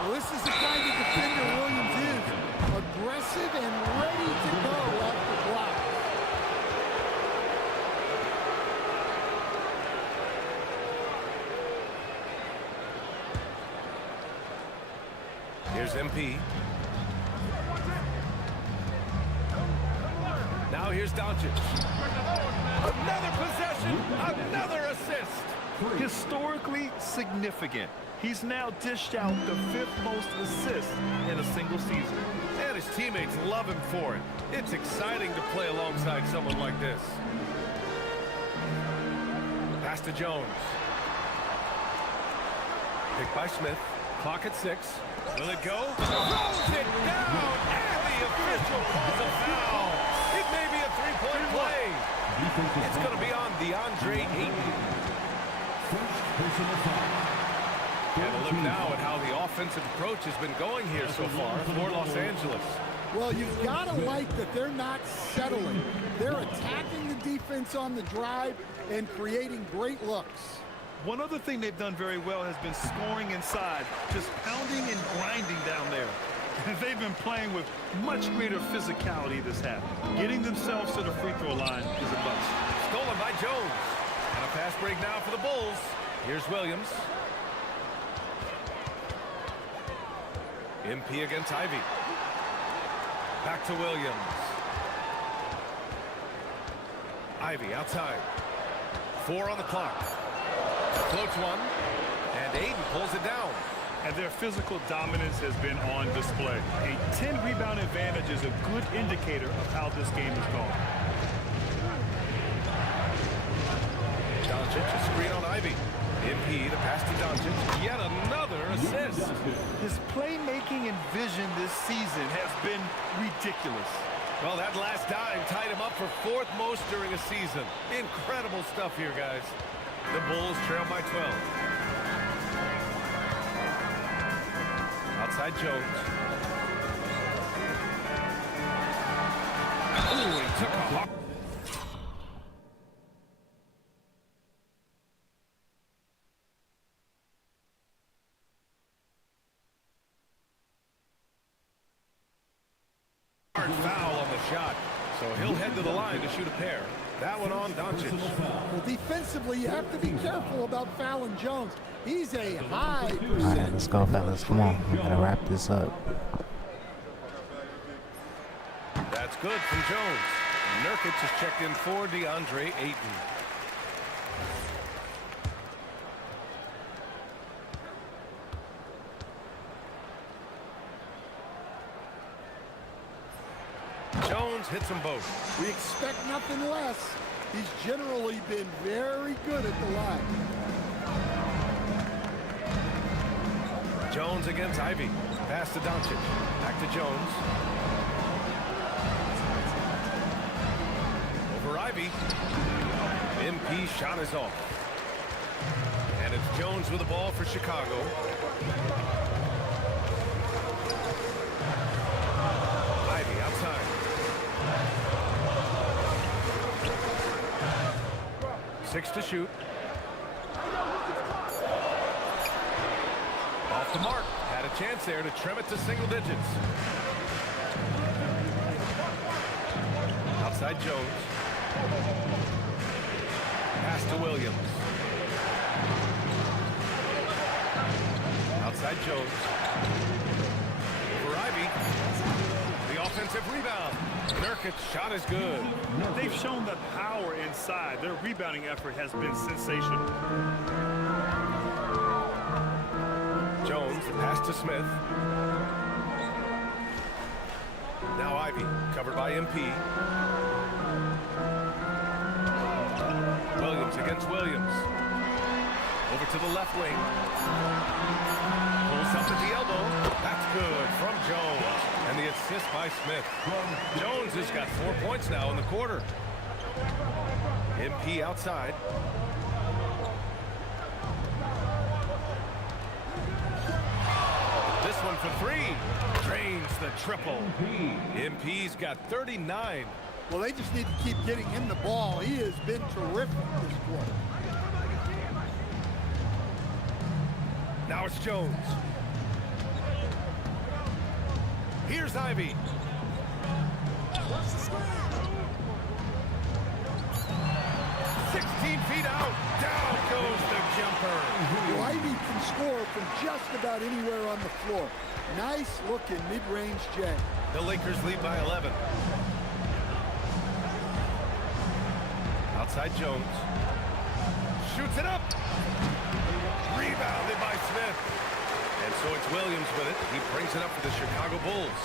Well, this is the kind of defender Williams is. Aggressive and ready to go off the block. Here's MP. Now here's Doncic. Another possession, another assist. Historically significant. He's now dished out the 5th most assists in a single season. And his teammates love him for it. It's exciting to play alongside someone like this. Pass to Jones. Picked by Smith. Clock at 6. Will it go? Throws it down, and the official calls a foul. It may be a 3-point play. It's going to be on DeAndre Ayton. And a look now at how the offensive approach has been going here so far for Los Angeles. Well, you've got to like that they're not settling. They're attacking the defense on the drive and creating great looks. One other thing they've done very well has been scoring inside, just pounding and grinding down there. They've been playing with much greater physicality this half. Getting themselves to the free throw line is a bust. Stolen by Jones. And a fast break now for the Bulls. Here's Williams. MP against Ivy. Back to Williams. Ivy outside. 4 on the clock. Floats one, and Aiden pulls it down. And their physical dominance has been on display. A 10-rebound advantage is a good indicator of how this game is going. Doncic, a screen on Ivy. MP, the pass to Doncic. Yet another assist. His playmaking and vision this season has been ridiculous. Well, that last dime tied him up for 4th most during a season. Incredible stuff here, guys. The Bulls trail by 12. Outside Jones. Ooh, he took a hop. Hard foul on the shot, so he'll head to the line to shoot a pair. That one on Doncic. Well, defensively, you have to be careful about fouling Jones. He's a high All percentage. right, let's go, fellas. Come on. We gotta wrap this up. That's good from Jones. Nurkic is checked in for DeAndre Ayton. Jones hits them both. We expect nothing less. He's generally been very good at the line. Jones against Ivy. Pass to Doncic. Back to Jones. Over Ivy. MP shot is off. And it's Jones with the ball for Chicago. Ivy outside. 6 to shoot. Off the mark. Had a chance there to trim it to single digits. Outside Jones. Pass to Williams. Outside Jones. Over Ivy. The offensive rebound. Nurkic's shot is good. They've shown the power inside. Their rebounding effort has been sensational. Jones, the pass to Smith. Now Ivy, covered by MP. Williams against Williams. Over to the left wing. Pulls up at the elbow. That's good from Jones. And the assist by Smith. Jones has got 4 points now in the quarter. MP outside. This one for 3. Drains the triple. MP's got 39. Well, they just need to keep getting him the ball. He has been terrific this quarter. Now it's Jones. Here's Ivy. 16 feet out. Down goes the jumper. Well, Ivy can score from just about anywhere on the floor. Nice looking mid-range jam. The Lakers lead by 11. Outside Jones. Shoots it up. Rebounded by Smith. And so it's Williams with it. He brings it up for the Chicago Bulls.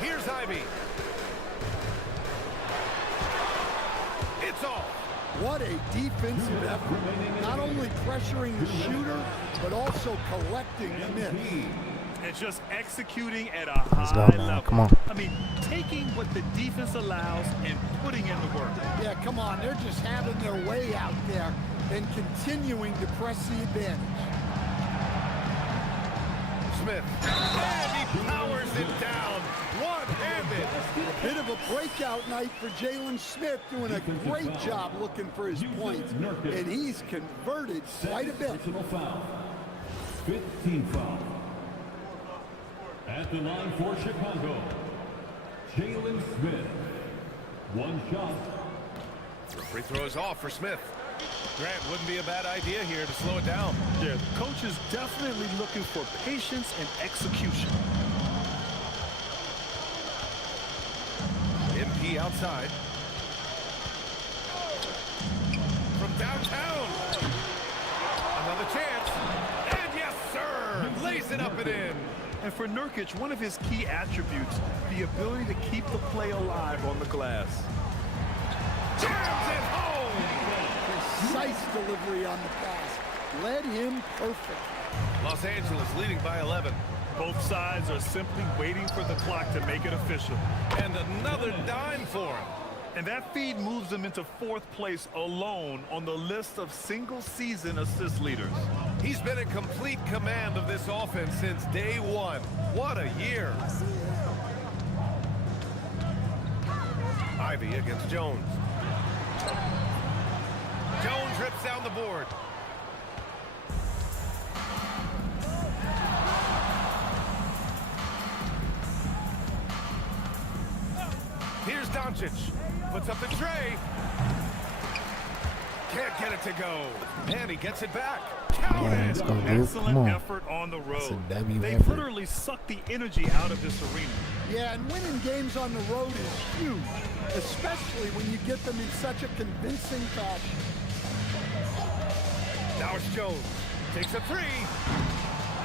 Here's Ivy. It's off. What a defensive effort. Not only pressuring the shooter, but also collecting the miss. And just executing at a Let's go, high man. level. Come on. I mean, taking what the defense allows and putting in the work. Yeah, come on. They're just having their way out there and continuing to press the advantage. Smith. And he powers it down. One-handed. A bit of a breakout night for Jalen Smith, doing a great job looking for his points. And he's converted quite a bit. 15 foul. At the line for Chicago, Jalen Smith. One shot. Free throw is off for Smith. Grant, wouldn't be a bad idea here to slow it down. Yeah, the coach is definitely looking for patience and execution. MP outside. From downtown. Another chance. And yes, sir. Lays it up and in. And for Nurkic, one of his key attributes, the ability to keep the play alive on the glass. Jams it home. Precise delivery on the pass. Led him perfect. Los Angeles leading by 11. Both sides are simply waiting for the clock to make it official. And another dime for him. And that feed moves them into 4th place alone on the list of single-season assist leaders. He's been in complete command of this offense since day one. What a year. Ivy against Jones. Jones rips down the board. Here's Doncic. Puts up the tray. Can't get it to go. And he gets it back. Yeah, let's go, Luke. Come Excellent on. effort on the road. It's a W They effort. literally suck the energy out of this arena. Yeah, and winning games on the road is huge, especially when you get them in such a convincing fashion. Now it's Jones. Takes a three.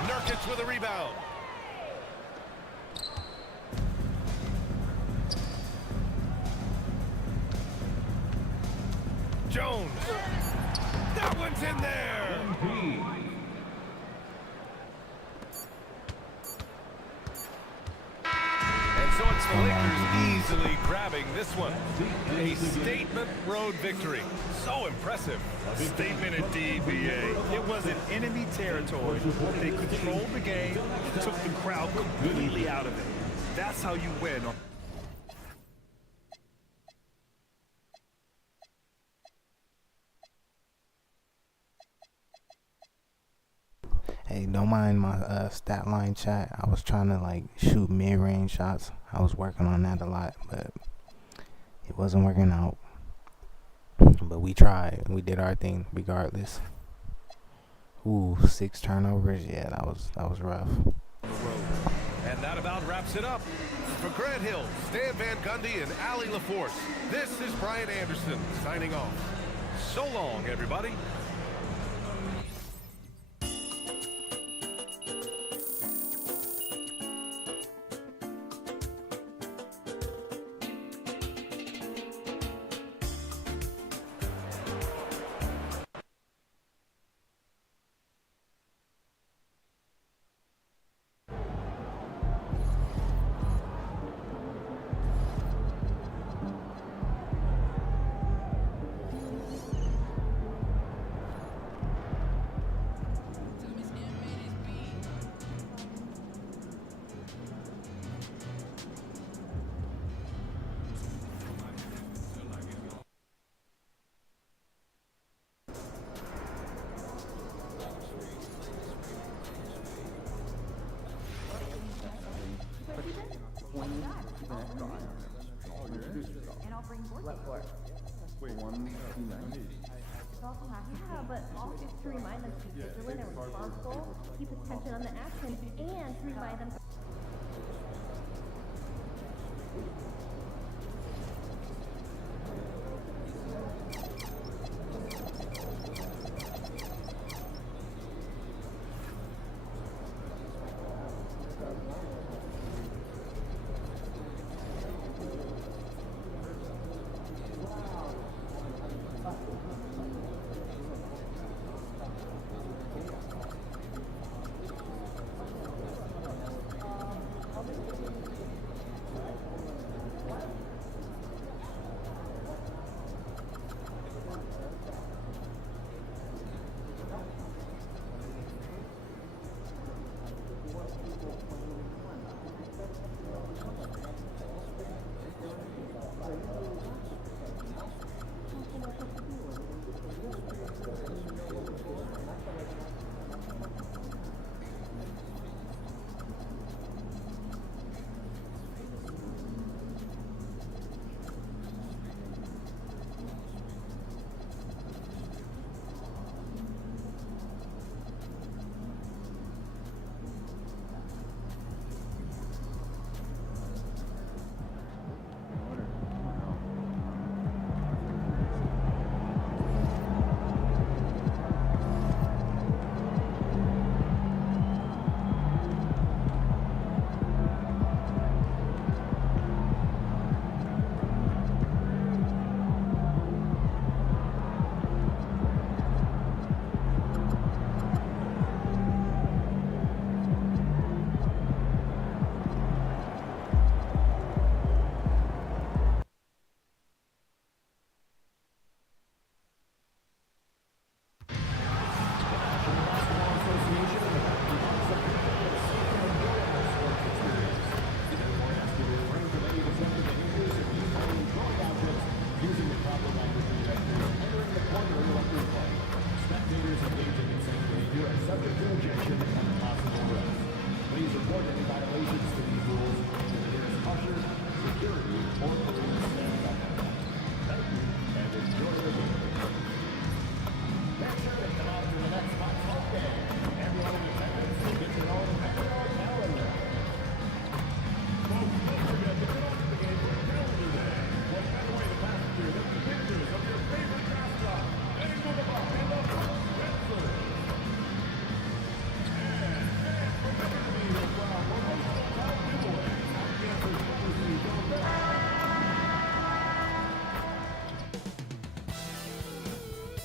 Nurkic with a rebound. Jones. That one's in there. And so it's the Lakers easily grabbing this one. A statement road victory. So impressive. A statement indeed, BA. It was an enemy territory. They controlled the game, took the crowd completely out of it. That's how you win. Hey, don't mind my stat line chat. I was trying to like shoot mid-range shots. I was working on that a lot, but it wasn't working out. But we tried. We did our thing regardless. Ooh, 6 turnovers. Yeah, that was rough. And that about wraps it up. For Grant Hill, Stan Van Gundy, and Allie LaForce, this is Brian Anderson signing off. So long, everybody. Yeah, but also just to remind them to be vigilant and responsible, keep attention on the action, and to remind them.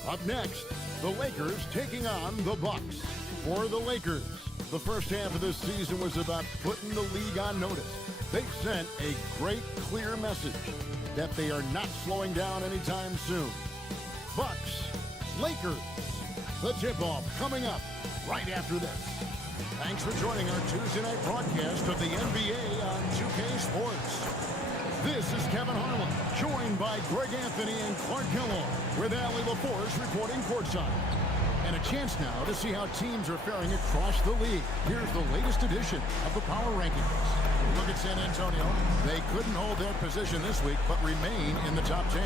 Up next, the Lakers taking on the Bucks. For the Lakers, the first half of this season was about putting the league on notice. They've sent a great, clear message that they are not slowing down anytime soon. Bucks, Lakers, the tip-off coming up right after this. Thanks for joining our Tuesday night broadcast of the NBA on 2K Sports. This is Kevin Harlan, joined by Greg Anthony and Clark Kellogg, with Allie LaForce reporting courtside. And a chance now to see how teams are faring across the league. Here's the latest edition of the Power Rankings. Look at San Antonio. They couldn't hold their position this week, but remain in the top 10.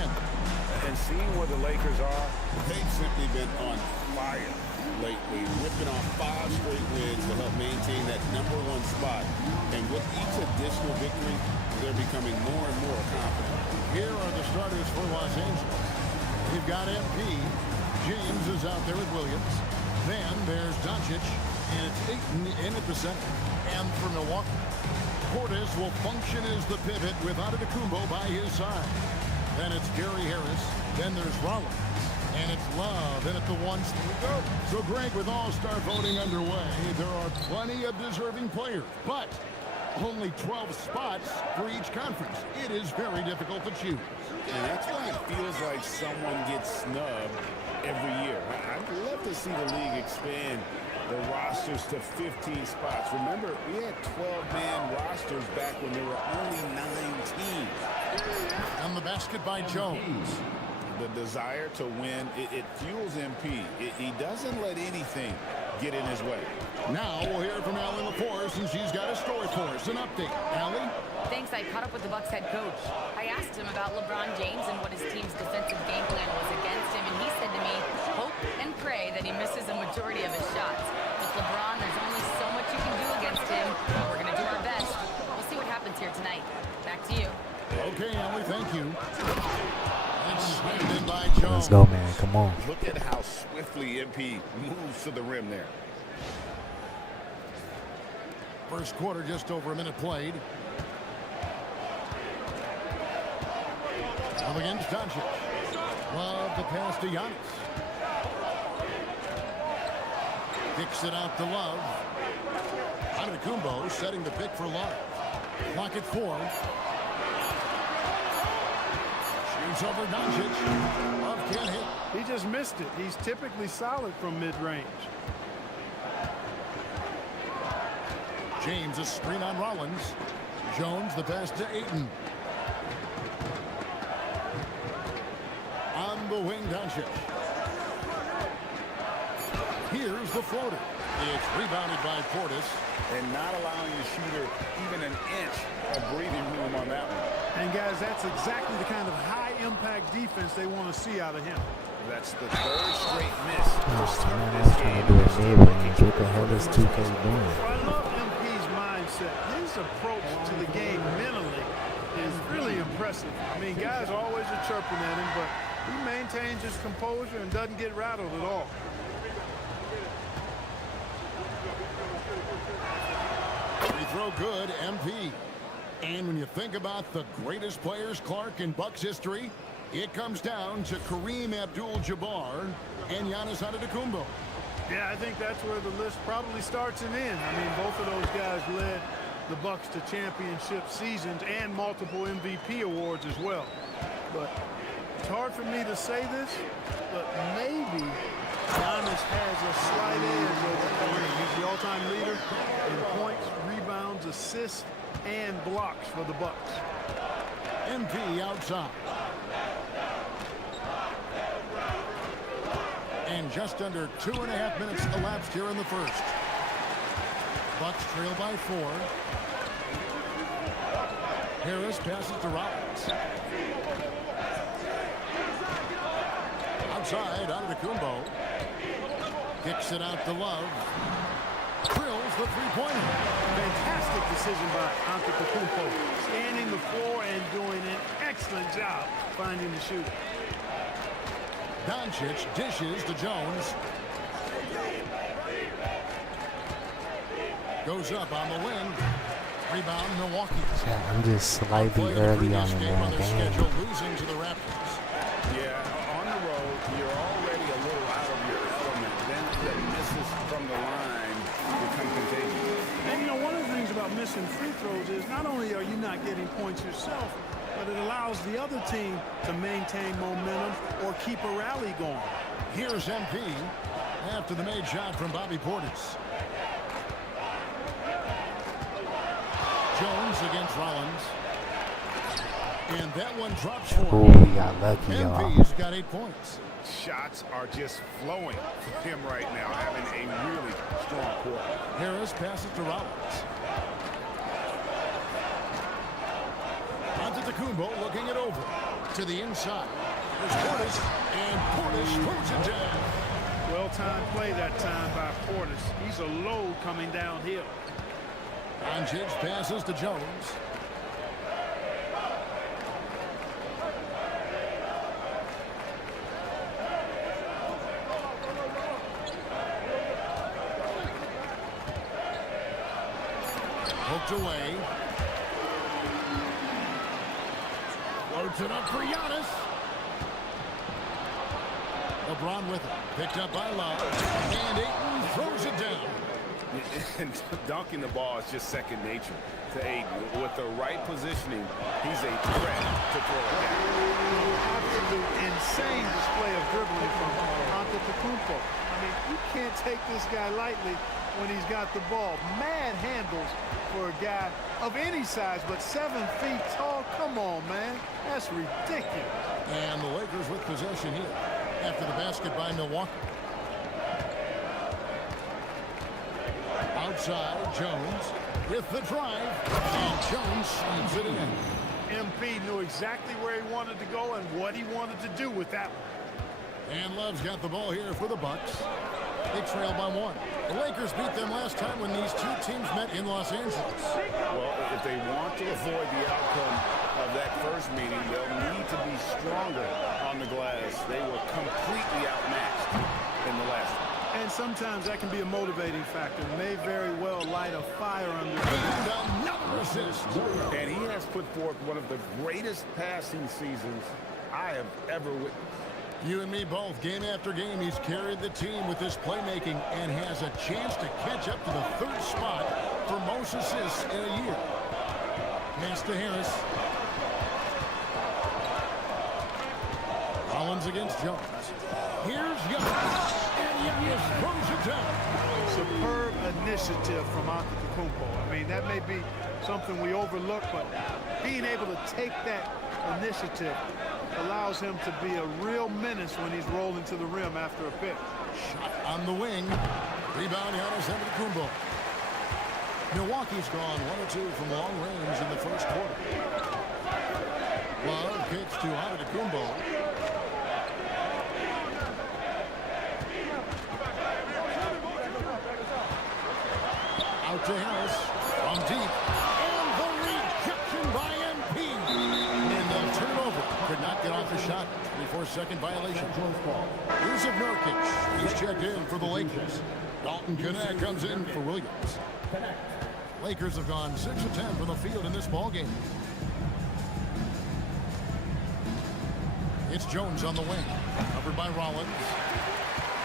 And seeing where the Lakers are, they've simply been on fire lately, ripping off 5 straight wins to help maintain that #1 spot. And with each additional victory, they're becoming more and more confident. Here are the starters for Los Angeles. You've got MP. James is out there with Williams. Then there's Doncic, and it's Ayton in at the center. And for Milwaukee, Portis will function as the pivot with Antetokounmpo by his side. Then it's Gary Harris. Then there's Rollins. And it's Love in at the 1 spot. So, Greg, with All-Star voting underway, there are plenty of deserving players, but only 12 spots for each conference. It is very difficult to choose. And that's why it feels like someone gets snubbed every year. I'd love to see the league expand the rosters to 15 spots. Remember, we had 12-man rosters back when there were only 9 teams. And the basket by Jones. The desire to win, it fuels MP. He doesn't let anything get in his way. Now we'll hear from Allie LaForce, and she's got a story for us. An update. Allie? Thanks. I caught up with the Bucks head coach. I asked him about LeBron James and what his team's defensive game plan was against him, and he said to me, hope and pray that he misses a majority of his shots. With LeBron, there's only so much you can do against him. We're going to do our best. We'll see what happens here tonight. Back to you. Okay, Allie, thank you. By Let's go, man. Come on. Look at how swiftly MP moves to the rim there. First quarter, just over a minute played. Up against Doncic. Love the pass to Giannis. Kicks it out to Love. Antetokounmpo setting the pick for Love. Clock at 4. Shoots over Doncic. Love can't hit. He just missed it. He's typically solid from mid-range. James, a screen on Rollins. Jones, the pass to Ayton. On the wing, Doncic. Here's the floater. It's rebounded by Portis. And not allowing the shooter even an inch of breathing room on that one. And, guys, that's exactly the kind of high-impact defense they want to see out of him. That's the 3rd straight miss. Oh, man, I was trying to do a mid-range. What the hell is 2K doing? I love MP's mindset. His approach to the game mentally is really impressive. I mean, guys always are chirping at him, but he maintains his composure and doesn't get rattled at all. Free throw good, MP. And when you think about the greatest players, Clark, in Bucks history, it comes down to Kareem Abdul-Jabbar and Giannis Antetokounmpo. Yeah, I think that's where the list probably starts and ends. I mean, both of those guys led the Bucks to championship seasons and multiple MVP awards as well. But it's hard for me to say this, but maybe Giannis has a slight edge over Kareem. He's the all-time leader in points, rebounds, assists, and blocks for the Bucks. MP outside. And just under 2.5 minutes elapsed here in the first. Bucks trail by 4. Harris passes to Rollins. Outside, Antetokounmpo. Kicks it out to Love. Drills the three-pointer. Fantastic decision by Antetokounmpo. Scanning the floor and doing an excellent job finding the shooter. Doncic dishes to Jones. Goes up on the wing. Rebound, Milwaukee. Yeah, I'm just slightly early on in the game. Losing to the Raptors. Yeah, on the road, you're already a missing free throws is not only are you not getting points yourself, but it allows the other team to maintain momentum or keep a rally going. Here's MP after the made shot from Bobby Portis. Jones against Rollins. And that one drops for Ooh, him. we got lucky, y'all. MP's got 8 points. Shots are just flowing for him right now, having a really strong quarter. Harris passes to Rollins. Antetokounmpo looking it over to the inside. There's Portis, and Portis throws it down. Well-timed play that time by Portis. He's a load coming downhill. Doncic passes to Jones. Hooked away. Floats it up for Giannis. LeBron with it. Picked up by Love. And Ayton throws it down. And dunking the ball is just second nature to Ayton. With the right positioning, he's a threat to throw it down. Absolute insane display of dribbling from Antetokounmpo. I mean, you can't take this guy lightly when he's got the ball. Mad handles for a guy of any size, but 7 feet tall. Come on, man. That's ridiculous. And the Lakers with possession here after the basket by Milwaukee. Outside, Jones with the drive, and Jones slams it in. MP knew exactly where he wanted to go and what he wanted to do with that one. And Love's got the ball here for the Bucks. They trail by 1. The Lakers beat them last time when these two teams met in Los Angeles. Well, if they want to avoid the outcome of that first meeting, they'll need to be stronger on the glass. They were completely outmatched in the last one. And sometimes that can be a motivating factor. May very well light a fire under another assist. And he has put forth one of the greatest passing seasons I have ever witnessed. You and me both. Game after game, he's carried the team with his playmaking and has a chance to catch up to the 3rd spot for most assists in a year. Pass to Harris. Rollins against Jones. Here's Giannis. And Giannis throws it down. Superb initiative from Antetokounmpo. I mean, that may be something we overlook, but being able to take that initiative allows him to be a real menace when he's rolling to the rim after a pick. Shot on the wing. Rebound, Giannis Antetokounmpo. Milwaukee's gone 1 or 2 from long range in the first quarter. Love kicks to Antetokounmpo. Out to Harris from deep. And the rejection by MP. And they'll turn it over. Could not get off the shot. 24-second violation. Yusuf Nurkic. He's checked in for the Lakers. Dalton Connect comes in for Williams. Lakers have gone 6 of 10 from the field in this ballgame. It's Jones on the wing. Covered by Rollins.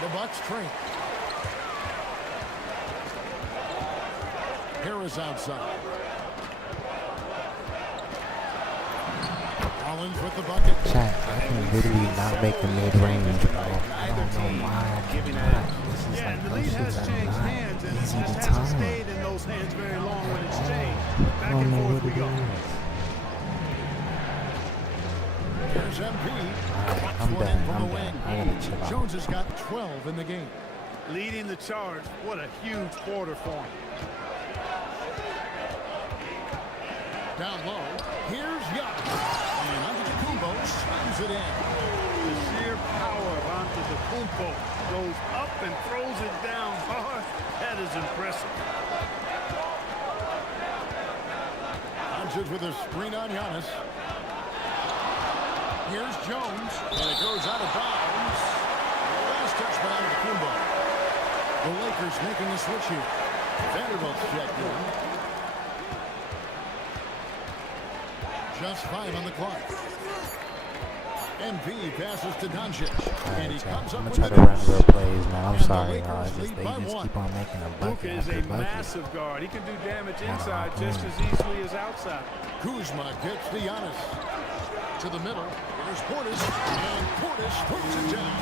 The Bucks train. Harris outside. Rollins with the bucket. Chat, I can literally not make a mid-range, bro. I don't know why I cannot. This is Yeah, like the those lead has shits are changed not hands, and it easy just to hasn't time. stayed in those hands very long when it's changed. I Back don't and know forth what we it go. is. Here's MP. Alright, I'm done. I'm done. I gotta chill out. Jones has got 12 in the game. Leading the charge. What a huge quarter for him. Down low. Here's Giannis. And Antetokounmpo slams it in. The sheer power of Antetokounmpo goes up and throws it down hard. That is impressive. Doncic with a screen on Giannis. Here's Jones. And it goes out of bounds. Last touch by Antetokounmpo. The Lakers making a switch here. Vanderbilt's checked in. Just 5 on the clock. MP passes to Doncic. And he comes up I'm gonna with try the to run deuce. real plays, man. I'm And the sorry, y'all. Lakers It's just lead they by just one. keep on making a Luka bucket is after a bucket. massive guard. He can do damage Gotta inside lock just in. as easily as outside. Kuzma gets to Giannis. To the middle. There's Portis. And Portis puts it down.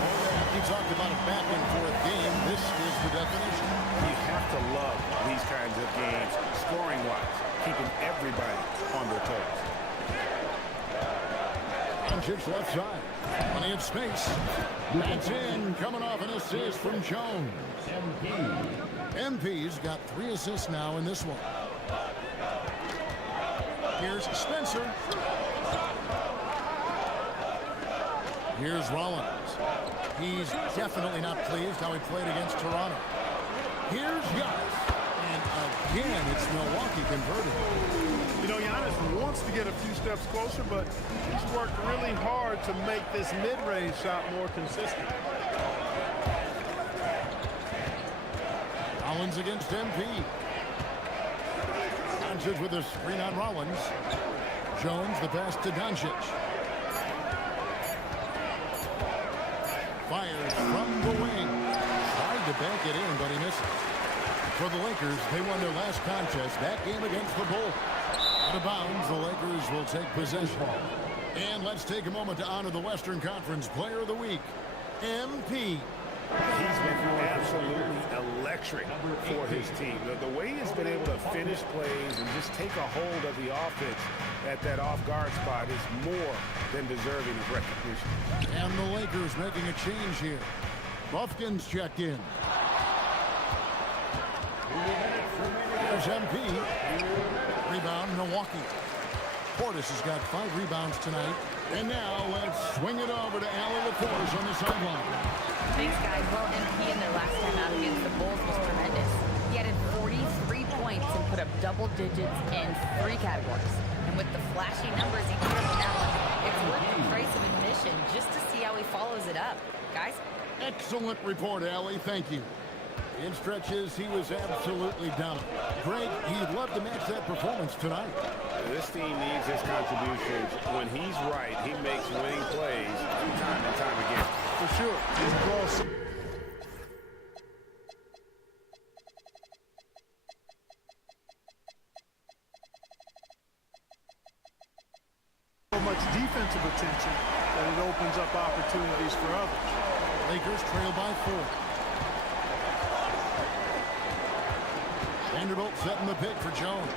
You talked about a back-and-forth game. This is the definition. You have to love these kinds of games, scoring-wise, keeping everybody on their toes. Doncic left side. Plenty of space. That's in. Coming off an assist from Jones. MP's got 3 assists now in this one. Here's Spencer. Here's Rollins. He's definitely not pleased how he played against Toronto. Here's Giannis. And again, it's Milwaukee converted. You know, Giannis wants to get a few steps closer, but he's worked really hard to make this mid-range shot more consistent. Rollins against MP. Doncic with a screen on Rollins. Jones, the pass to Doncic. Fires from the wing. Tried to bank it in, but he misses. For the Lakers, they won their last contest, that game against the Bulls. Out of bounds, the Lakers will take possession. And let's take a moment to honor the Western Conference Player of the Week, MP. He's been absolutely electric for his team. The way he's been able to finish plays and just take a hold of the offense at that off-guard spot is more than deserving of recognition. And the Lakers making a change here. Buffkin's checked in. There's MP. Rebound, Milwaukee. Portis has got 5 rebounds tonight. And now let's swing it over to Allie LaForce on the sideline. Thanks, guys. Well, MP in their last time out against the Bulls was tremendous. He added 43 points and put up double digits in 3 categories. And with the flashy numbers he put up in that one, it's worth the price of admission just to see how he follows it up. Guys? Excellent report, Allie. Thank you. In stretches, he was absolutely dominant. Greg, he'd love to match that performance tonight. This team needs his contributions. When he's right, he makes winning plays time and time again. For sure. His ball so much defensive attention that it opens up opportunities for others. Lakers trail by 4. Vanderbilt setting the pick for Jones.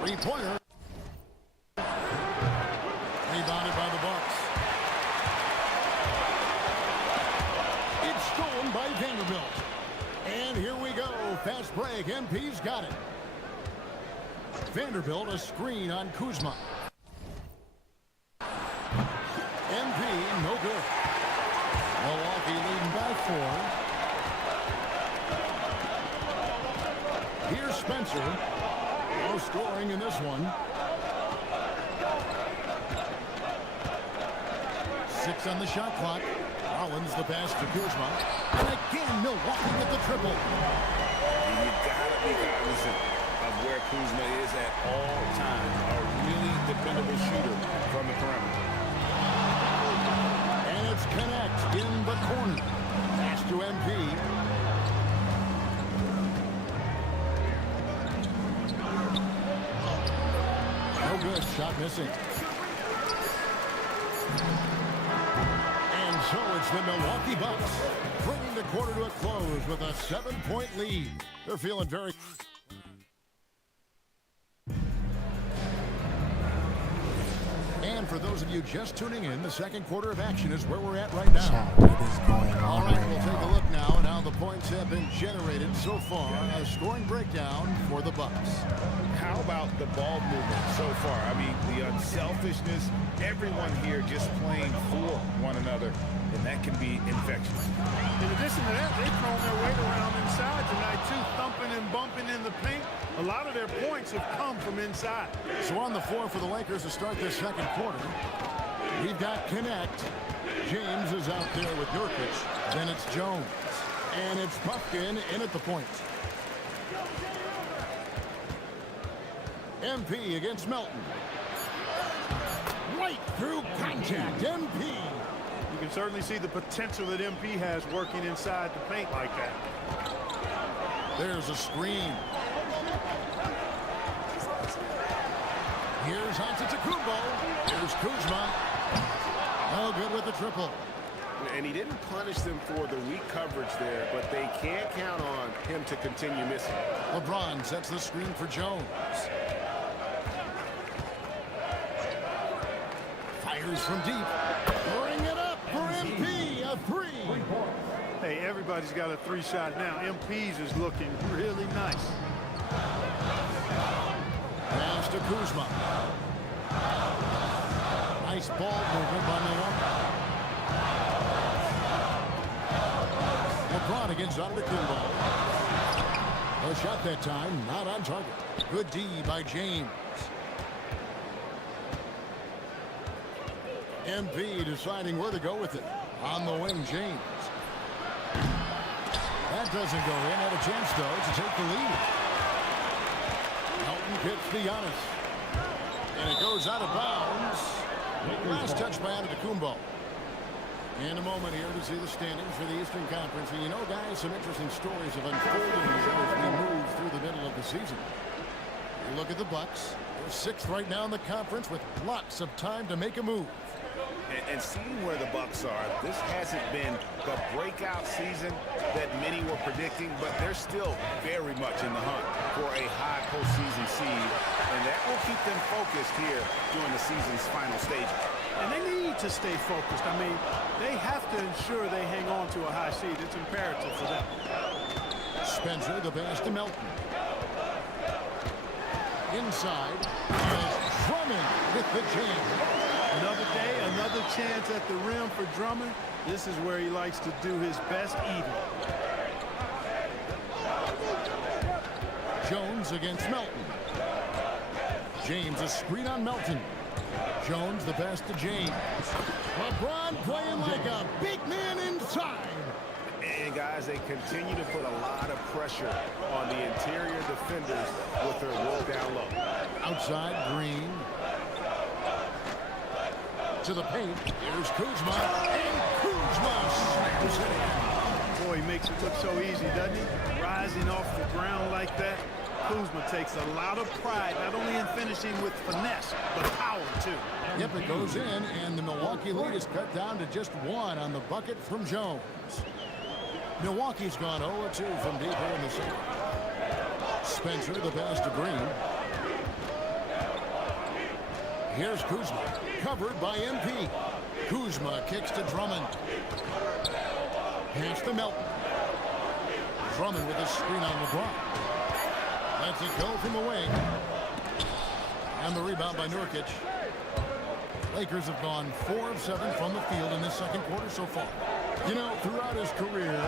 3-pointer. Rebounded by the Bucks. It's stolen by Vanderbilt. And here we go. Fast break. MP's got it. Vanderbilt a screen on Kuzma. MP no good. Milwaukee leading by 4. Here's Spencer. No scoring in this one. 6 on the shot clock. Rollins the pass to Kuzma. And again, Milwaukee with the triple. You gotta be cognizant of where Kuzma is at all times. A really dependable shooter from the perimeter. And it's Connect in the corner. Pass to MP. No good. Shot missing. And so it's the Milwaukee Bucks bringing the quarter to a close with a 7-point lead. They're feeling very... And for those of you just tuning in, the second quarter of action is where we're at right now. What is going on All right, right we'll now? take a look now at how the points have been generated so far. A scoring breakdown for the Bucks. How about the ball movement so far? I mean, the unselfishness, everyone here just playing for one another, and that can be infectious. In addition to that, they've thrown their weight around inside tonight, too, thumping and bumping in the paint. A lot of their points have come from inside. So on the floor for the Lakers to start this second quarter, we've got Connect. James is out there with Nurkic. Then it's Jones. And it's Buffkin in at the point. MP against Melton. right through contact. MP. You can certainly see the potential that MP has working inside the paint like that. There's a screen. Here's Antetokounmpo. Here's Kuzma. No good with the triple. And he didn't punish them for the weak coverage there, but they can't count on him to continue missing. LeBron sets the screen for Jones. Fires from deep. Bring it up for MP. A three. Hey, everybody's got a three-shot now. MP's is looking really nice. Pass to Kuzma. Nice ball movement by Milwaukee. LeBron against Antetokounmpo. A shot that time, not on target. Good D by James. MP deciding where to go with it. On the wing, James. That doesn't go in. Had a chance, though, to take the lead. Melton gets to Giannis. And it goes out of bounds. Last touch by Antetokounmpo. In a moment here to see the standings for the Eastern Conference. And you know, guys, some interesting stories have unfolded here as we move through the middle of the season. You look at the Bucks. They're sixth right now in the conference with lots of time to make a move. And seeing where the Bucks are, this hasn't been the breakout season that many were predicting, but they're still very much in the hunt for a high postseason seed, and that will keep them focused here during the season's final stages. And they need to stay focused. I mean, they have to ensure they hang on to a high seed. It's imperative for them. Spencer, the pass to Melton. Inside, and Drummond with the jam. Another day, another chance at the rim for Drummond. This is where he likes to do his best even. Jones against Melton. James, a screen on Melton. Jones, the pass to James. LeBron playing like a big man inside. And guys, they continue to put a lot of pressure on the interior defenders with their roll down low. Outside, Green. To the paint. Here's Kuzma. And Kuzma slams it in. Boy, he makes it look so easy, doesn't he? Rising off the ground like that. Kuzma takes a lot of pride, not only in finishing with finesse, but power, too. Yep, it goes in, and the Milwaukee lead is cut down to just one on the bucket from Jones. Milwaukee's gone 0-2 from deep here in the second. Spencer, the pass to Green. Here's Kuzma, covered by MP. Kuzma kicks to Drummond. Pass to Melton. Drummond with a screen on LeBron. Lets it go from the wing. And the rebound by Nurkic. Lakers have gone 4 of 7 from the field in this second quarter so far. You know, throughout his career,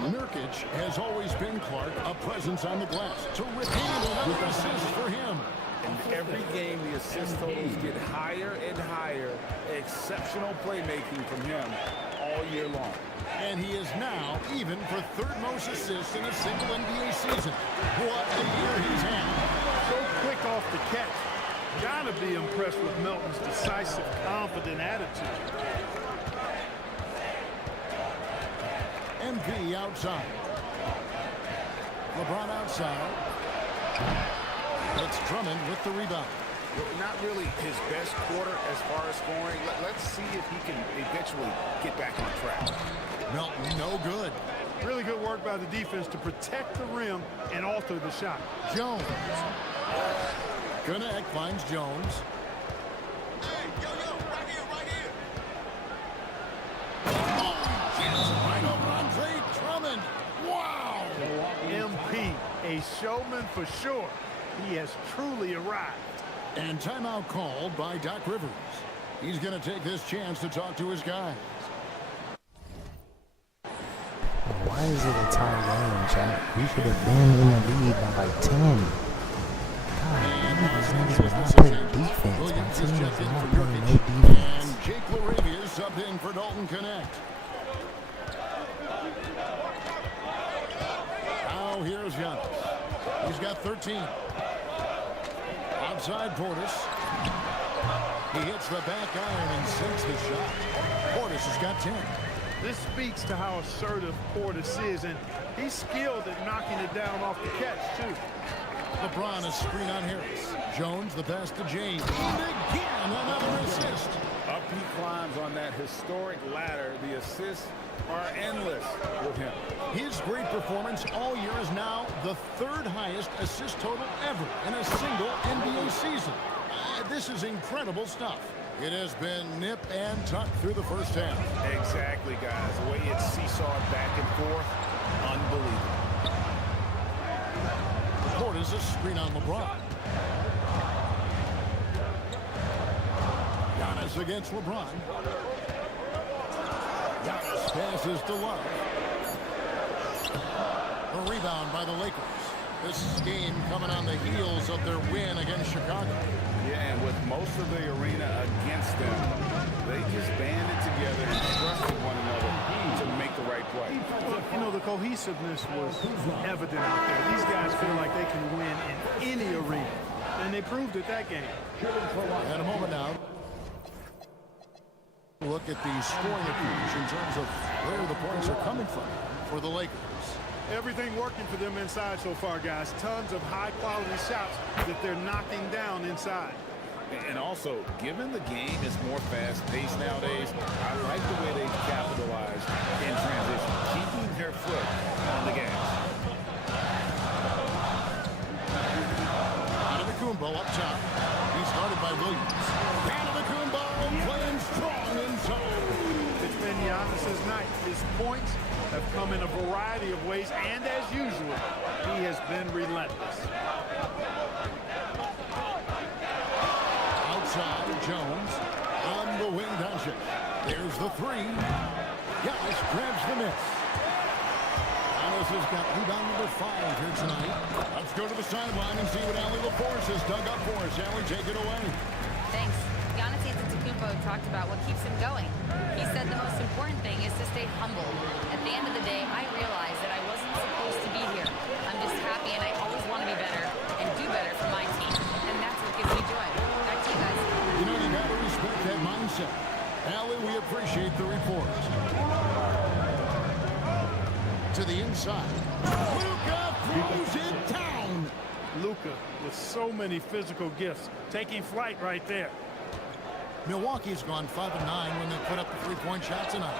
Nurkic has always been, Clark, a presence on the glass. Terrific another assist for him. And every game, the assist totals get higher and higher. Exceptional playmaking from him all year long. And he is now even for third most assists in a single NBA season. What a year he's had. So quick off the catch. Gotta be impressed with Melton's decisive, confident attitude. MP outside. LeBron outside. It's Drummond with the rebound. Not really his best quarter as far as scoring. Let's see if he can eventually get back on track. Melton, no good. Really good work by the defense to protect the rim and alter the shot. Jones. Connect finds Jones. Hey, yo, right here, right here. Oh, right over Andre Drummond. Wow. MP, a showman for sure. He has truly arrived. And timeout called by Doc Rivers. He's going to take this chance to talk to his guys. Why is it a tie game, Jack? We should have been in the lead by like 10. God, these niggas was not playing defense. My team was not playing no defense. And Jake LaRavia is subbed in for Dalton Connect. Now here's Giannis. He's got 13. Outside Portis. He hits the back iron and sinks the shot. Portis has got 10. This speaks to how assertive Portis is, and he's skilled at knocking it down off the catch, too. LeBron, a screen on Harris. Jones, the pass to James. And again, another assist. Up he climbs on that historic ladder. The assists are endless with him. His great performance all year is now the third highest assist total ever in a single NBA season. This is incredible stuff. It has been nip and tuck through the first half. Exactly, guys. The way it's seesawed back and forth, unbelievable. Portis a screen on LeBron. Giannis against LeBron. Giannis passes to Love. A rebound by the Lakers. This game coming on the heels of their win against Chicago. Yeah, and with most of the arena against them, they just banded together and trusted one another to make the right play. Well, you know, the cohesiveness was evident out there. These guys feel like they can win in any arena, and they proved it that game. In a moment now, look at the scoring approach in terms of where the points are coming from for the Lakers. Everything working for them inside so far, guys. Tons of high-quality shots that they're knocking down inside. And also, given the game is more fast-paced nowadays, I like the way they've capitalized in transition, keeping their foot on the gas. Antetokounmpo up top. He's guarded by Williams. Antetokounmpo playing strong in zone. It's been Giannis's night. His points have come in a variety of ways, and as usual, he has been relentless. Outside, Jones on the wing, Doncic. There's the three. Giannis grabs the miss. Giannis has got rebound number 5 here tonight. Let's go to the sideline and see what Allie LaForce has dug up for us. Allie, take it away. Thanks. Giannis Antetokounmpo talked about what keeps him going. He said the most important thing is to stay humble. At the end of the day, I realized that I wasn't supposed to be here. I'm just happy, and I always want to be better and do better for my team. And that's what gives me joy. Back to you guys. You know, you got to respect that mindset. Allie, we appreciate the report. To the inside. Luka throws it down. Luka with so many physical gifts, taking flight right there. Milwaukee's gone 5 of 9 when they put up the three-point shot tonight.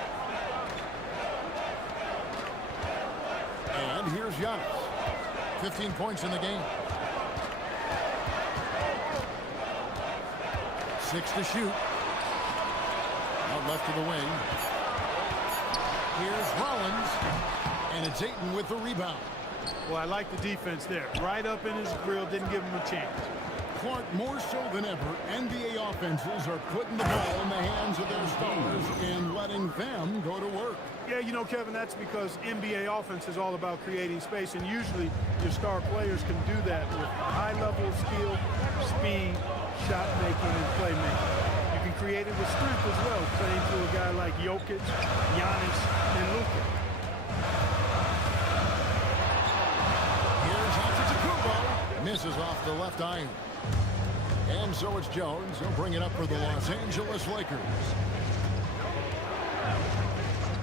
And here's Giannis. 15 points in the game. 6 to shoot. Out left of the wing. Here's Rollins. And it's Ayton with the rebound. Well, I like the defense there. Right up in his grill, didn't give him a chance. Clark, more so than ever, NBA offenses are putting the ball in the hands of their stars and letting them go to work. Yeah, you know, Kevin, that's because NBA offense is all about creating space, and usually your star players can do that with high level of skill, speed, shot making, and playmaking. You can create it with strength as well, playing through a guy like Jokic, Giannis, and Luka. Here's Antetokounmpo. Misses off the left iron. And so it's Jones. He'll bring it up for the Los Angeles Lakers.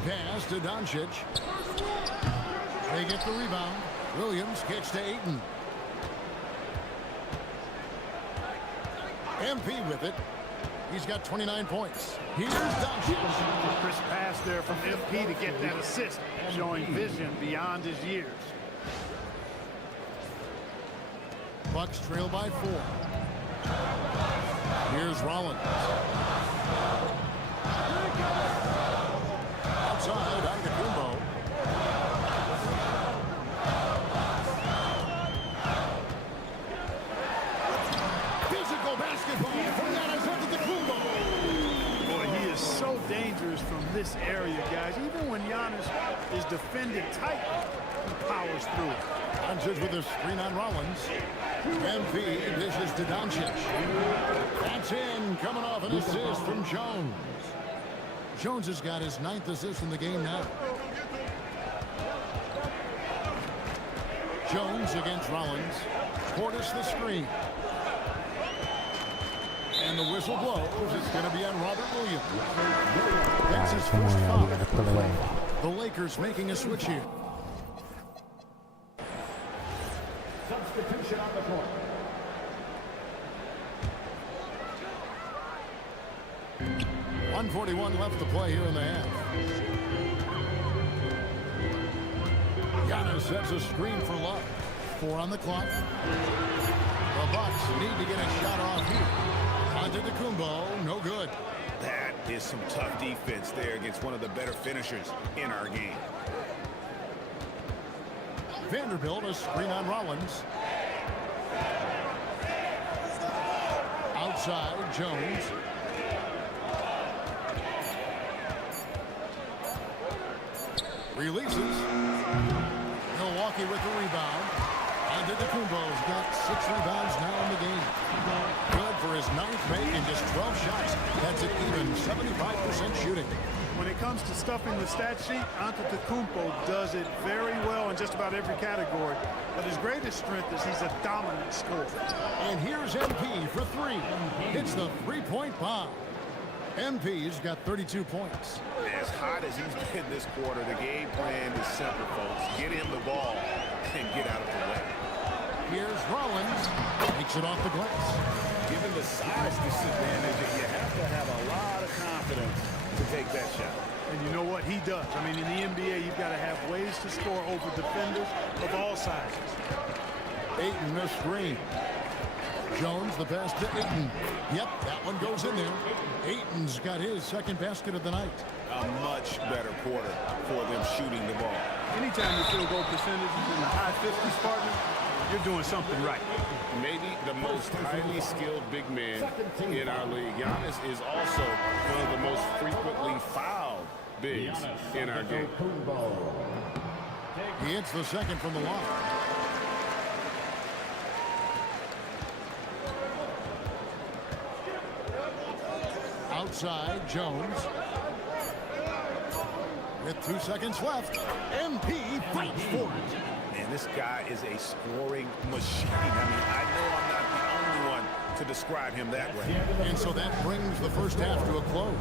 Pass to Doncic. They get the rebound. Williams kicks to Ayton. MP with it. He's got 29 points. Here's Doncic. Crisp pass there from MP to get that assist, showing vision beyond his years. Bucks trail by 4. Here's Rollins. Outside, Antetokounmpo. Physical basketball from Giannis Antetokounmpo. Boy, he is so dangerous from this area, guys. Even when Giannis is defended tightly, he powers through it. Doncic with a screen on Rollins. MP dishes to Doncic. That's in, coming off an assist from Jones. Jones has got his 9th assist in the game now. Jones against Rollins. Portis the screen. And the whistle blows. It's going to be on Robert Williams. That's his Come first on, foul. we gotta pull away. The Lakers making a switch here. Substitution on the court. .141 left to play here in the half. Giannis sets a screen for Love. 4 on the clock. The Bucks need to get a shot off here. Antetokounmpo, no good. That is some tough defense there against one of the better finishers in our game. Vanderbilt, a screen on Rollins. Outside, Jones. Releases. Milwaukee with the rebound. Antetokounmpo's got 6 rebounds now in the game. Good for his 9th make and just 12 shots. That's an even 75% shooting. When it comes to stuffing the stat sheet, Antetokounmpo does it very well in just about every category. But his greatest strength is he's a dominant scorer. And here's MP for 3. Hits the 3-point bomb. MP's got 32 points. As hot as he's been this quarter, the game plan is simple, folks. Get him the ball and get out of the way. Here's Rollins. Takes it off the glass. Given the size disadvantage, you have to have a lot of confidence to take that shot. And you know what he does? I mean, in the NBA, you've got to have ways to score over defenders of all sizes. Ayton a screen. Jones the pass to Ayton. Yep, that one goes in there. Ayton's got his second basket of the night. A much better quarter for them shooting the ball. Anytime you field goal percentages in the high 50s, partner, you're doing something right. Maybe the most highly skilled big man in our league. Giannis is also one of the most frequently fouled bigs in our game. He hits the second from the line. Outside, Jones. With 2 seconds left, MP fights for it. And this guy is a scoring machine. I mean, I know I'm not the only one to describe him that way. And so that brings the first half to a close.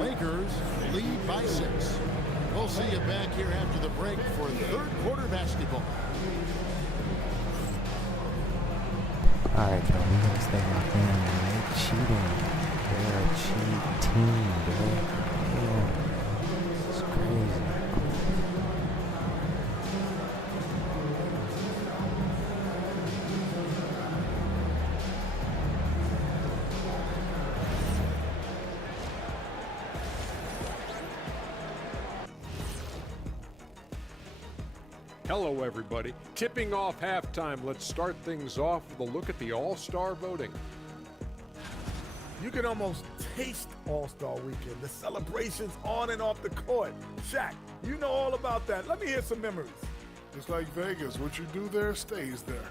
Lakers lead by 6. We'll see you back here after the break for third quarter basketball. All right, Joe, we gotta stay locked in, man. They cheating. They're a cheat team, bro. Yeah. It's crazy. Hello, everybody. Tipping off halftime. Let's start things off with a look at the All-Star voting. You can almost taste All-Star Weekend, the celebrations on and off the court. Shaq, you know all about that. Let me hear some memories. It's like Vegas. What you do there stays there.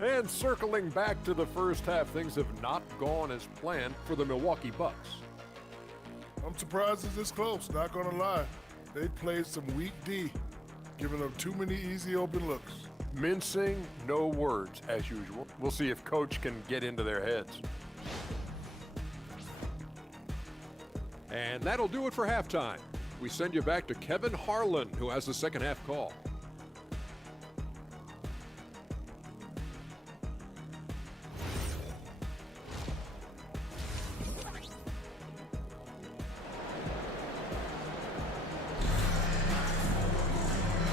And circling back to the first half, things have not gone as planned for the Milwaukee Bucks. I'm surprised it's this close, not gonna lie. They played some weak D, giving up too many easy open looks. Mincing, no words, as usual. We'll see if Coach can get into their heads. And that'll do it for halftime. We send you back to Kevin Harlan, who has the second half call.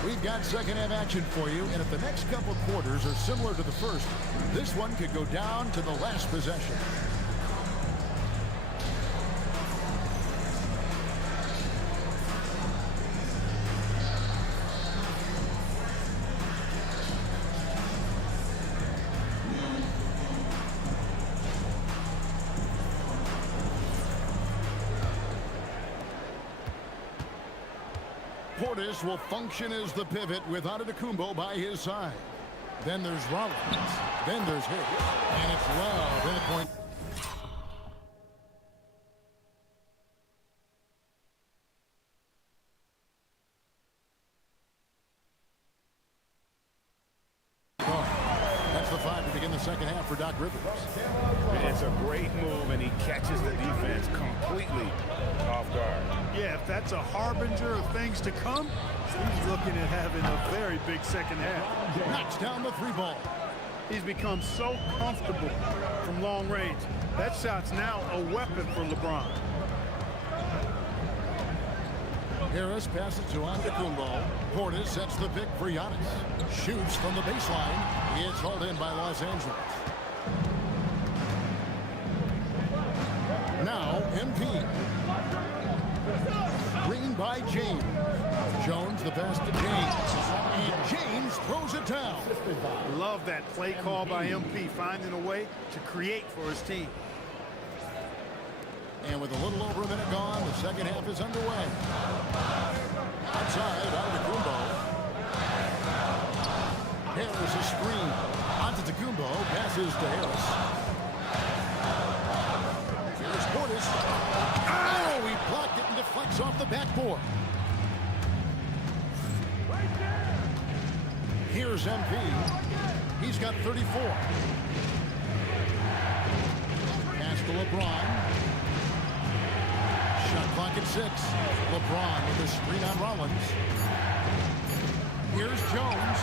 We've got second half action for you, and if the next couple quarters are similar to the first, this one could go down to the last possession. Portis will function as the pivot with Antetokounmpo by his side. Then there's Rollins. Then there's Hicks. And it's Love in a point. That's the 5 to begin the second half for Doc Rivers. It's a great move, and he catches the defense completely off guard. Yeah, if that's a harbinger of things to come, he's looking at having a very big second half. Knocks down the 3-ball. He's become so comfortable from long range. That shot's now a weapon for LeBron. Harris passes to Antetokounmpo. Portis sets the pick for Giannis. Shoots from the baseline. It's hauled in by Los Angeles. Now MP. Green by James. Jones the pass to James. And James throws it down. Love that play call by MP, finding a way to create for his team. And with a little over a minute gone, the second half is underway. Outside, Antetokounmpo. Harris a screen. Antetokounmpo passes to Harris. Here's Portis. Oh, he blocked it and deflects off the backboard. Here's MP. He's got 34. Pass to LeBron. Shot clock at 6. LeBron with a screen on Rollins. Here's Jones.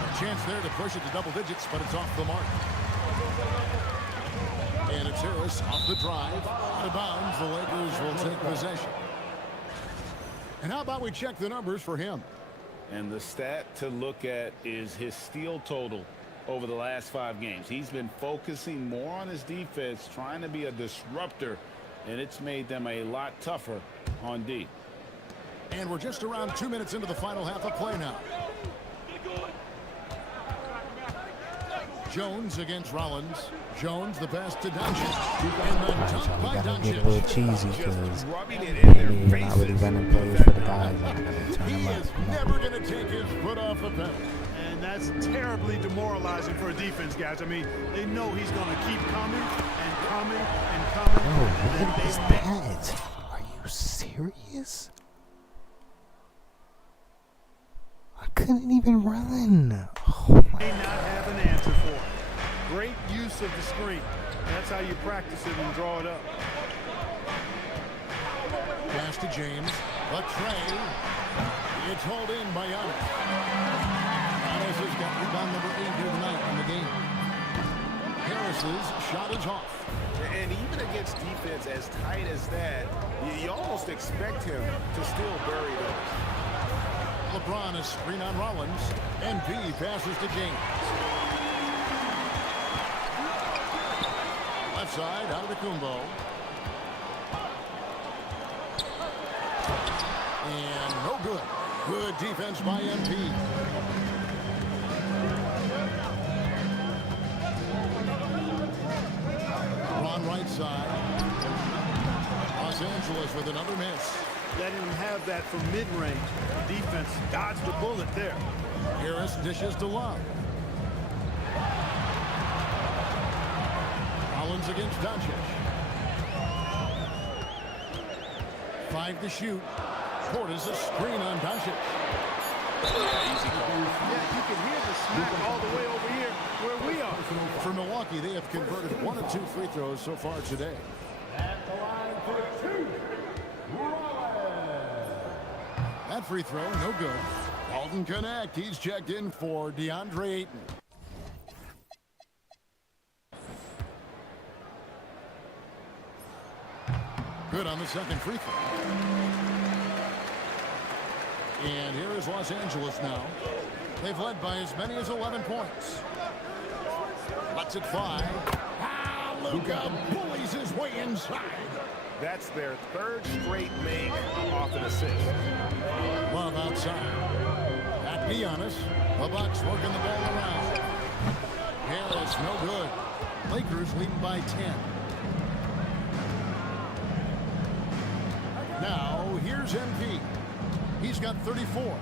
A chance there to push it to double digits, but it's off the mark. And it's Harris off the drive. Out of bounds. The Lakers will take possession. And how about we check the numbers for him? And the stat to look at is his steal total over the last 5 games. He's been focusing more on his defense, trying to be a disruptor, and it's made them a lot tougher on D. And we're just around 2 minutes into the final half of play now. Jones against Rollins. Jones the pass to Doncic. And the dunk by We gotta get a Doncic. little cheesy because we're not really running plays for the guys. I gotta turn He them is up. never going to take his foot off the pedal. And that's terribly demoralizing for a defense, guys. I mean, they know he's going to keep coming and coming and coming. Bro, and what they is make that? Are you serious? I couldn't even run. Oh my may not have an answer for it. Great use of the screen. That's how you practice it and draw it up. Pass to James. A tray. It's hauled in by Giannis. Giannis has got rebound number 8 here tonight in the game. Harris's shot is off. And even against defense as tight as that, you almost expect him to still bury those. LeBron is screen on Rollins. MP passes to James. Left side, out of the Kumbo. And no good. Good defense by MP. Ron right side. Los Angeles with another miss. Letting him have that from mid-range. The defense dodged the bullet there. Harris dishes to Love. Rollins against Doncic. 5 to shoot. Portis a screen on Doncic. Easy call. Yeah, you can hear the smack all the way over here where we are. For Milwaukee, they have converted 1 of 2 free throws so far today. At the line for 2, That free throw, no good. Alton Connect, he's checked in for DeAndre Ayton. Good on the second free throw. And here is Los Angeles now. They've led by as many as 11 points. Lets it fly. Luka bullies his way inside. That's their 3rd straight make off an assist. Love outside. At Giannis. The Bucks working the ball around. Harris, no good. Lakers leading by 10. Now, here's MP. He's got 34.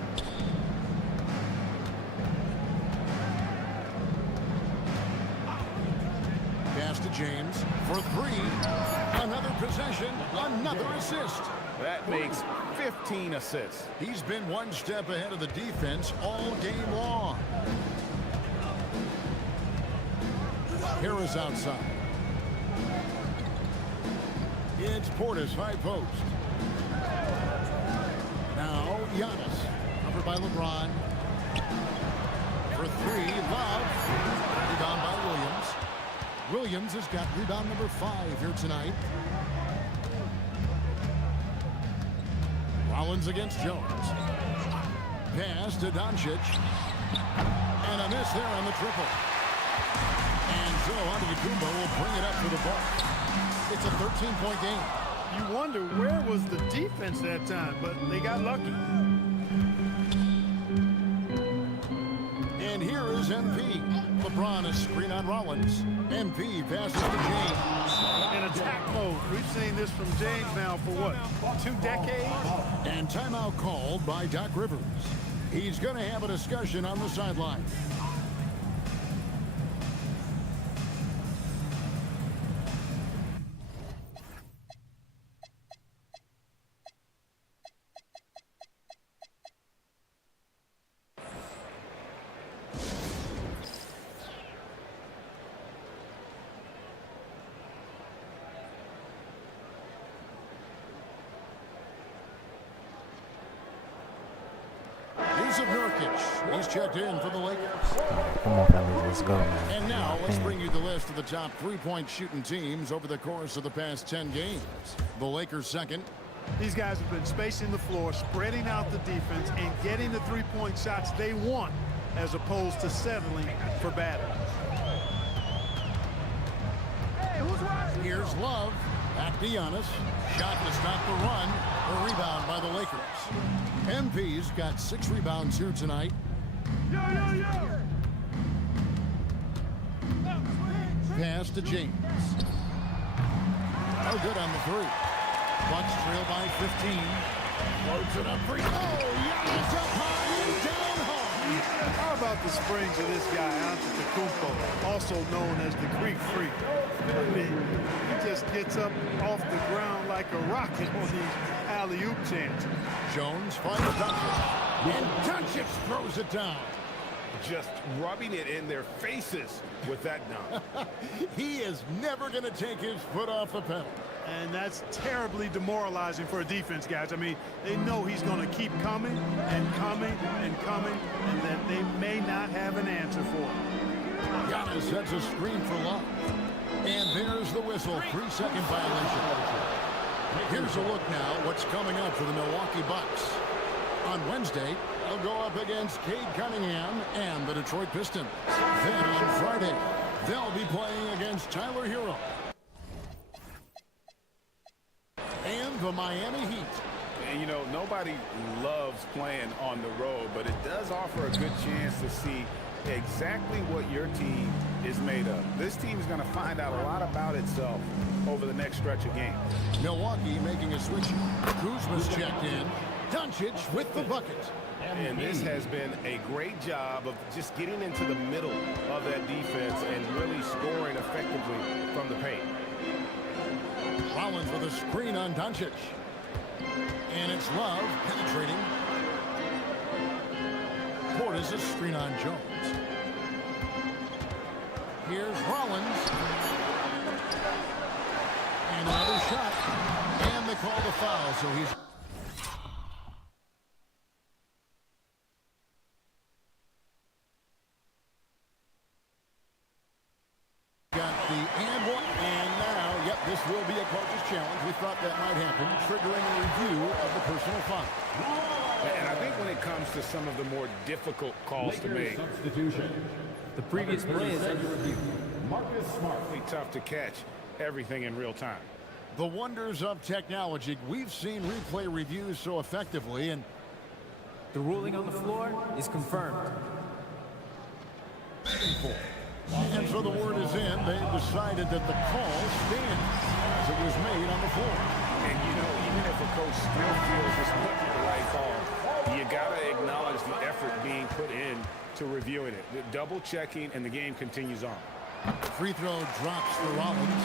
Pass to James for 3. Another possession, another assist. That makes 15 assists. He's been one step ahead of the defense all game long. Harris outside. It's Portis, high post. Now Giannis, covered by LeBron. For three, Love. Rebound by Williams. Williams has got rebound number 5 here tonight. Rollins against Jones. Pass to Doncic. And a miss there on the triple. And so Antetokounmpo will bring it up for the Bucks. It's a 13-point game. You wonder where was the defense that time, but they got lucky. And here is MP. LeBron, a screen on Rollins. MP passes to James. In attack mode. We've seen this from James now for what, 2 decades? And timeout called by Doc Rivers. He's going to have a discussion on the sideline. Of Nurkic. He's checked in for the Lakers. Come on, fellas, let's go, man. And now let's bring you the list of the top 3-point shooting teams over the course of the past 10 games. The Lakers second. These guys have been spacing the floor, spreading out the defense, and getting the 3-point shots they want as opposed to settling for bad ones. Here's Love. Back to Giannis. Shot to stop the run. A rebound by the Lakers. MP's got 6 rebounds here tonight. Pass to James. No good on the 3. Bucks trail by 15. Floats it up for Giannis up high and down home. How about the springs of this guy, Antetokounmpo, also known as the Greek Freak? I mean, he just gets up off the ground like a rocket on these alley-oop chances. Jones finds Doncic. And Doncic throws it down. Just rubbing it in their faces with that dunk. He is never going to take his foot off the pedal. And that's terribly demoralizing for a defense, guys. I mean, they know he's going to keep coming and coming and coming, and that they may not have an answer for it. Giannis sets a screen for Love. And there's the whistle. 3-second violation. Here's a look now what's coming up for the Milwaukee Bucks. On Wednesday, they'll go up against Cade Cunningham and the Detroit Pistons. Then on Friday, they'll be playing against Tyler Hero and the Miami Heat. And, you know, nobody loves playing on the road, but it does offer a good chance to see exactly what your team is made of. This team is going to find out a lot about itself over the next stretch of games. Milwaukee making a switch. Kuzma's checked in. Doncic with the bucket. And this has been a great job of just getting into the middle of that defense and really scoring effectively from the paint. Rollins with a screen on Doncic. And it's Love penetrating. Portis a screen on Jones. Here's Rollins. And another shot. And they call the foul, so he's... Got the and one. And now, yep, this will be a coach's challenge. We thought that might happen, triggering a review of the personal foul. And I think when it comes to some of the more difficult calls to make, substitution. The previous play is under review. Marcus Smart. It's tough to catch everything in real time. The wonders of technology. We've seen replay reviews so effectively, and the ruling on the floor is confirmed. And so the word is in. They've decided that the call stands as it was made on the floor. And you know, even if a coach still feels this wasn't the right call, you gotta acknowledge the effort being put in to reviewing it. The double checking, and the game continues on. Free throw drops for Rollins.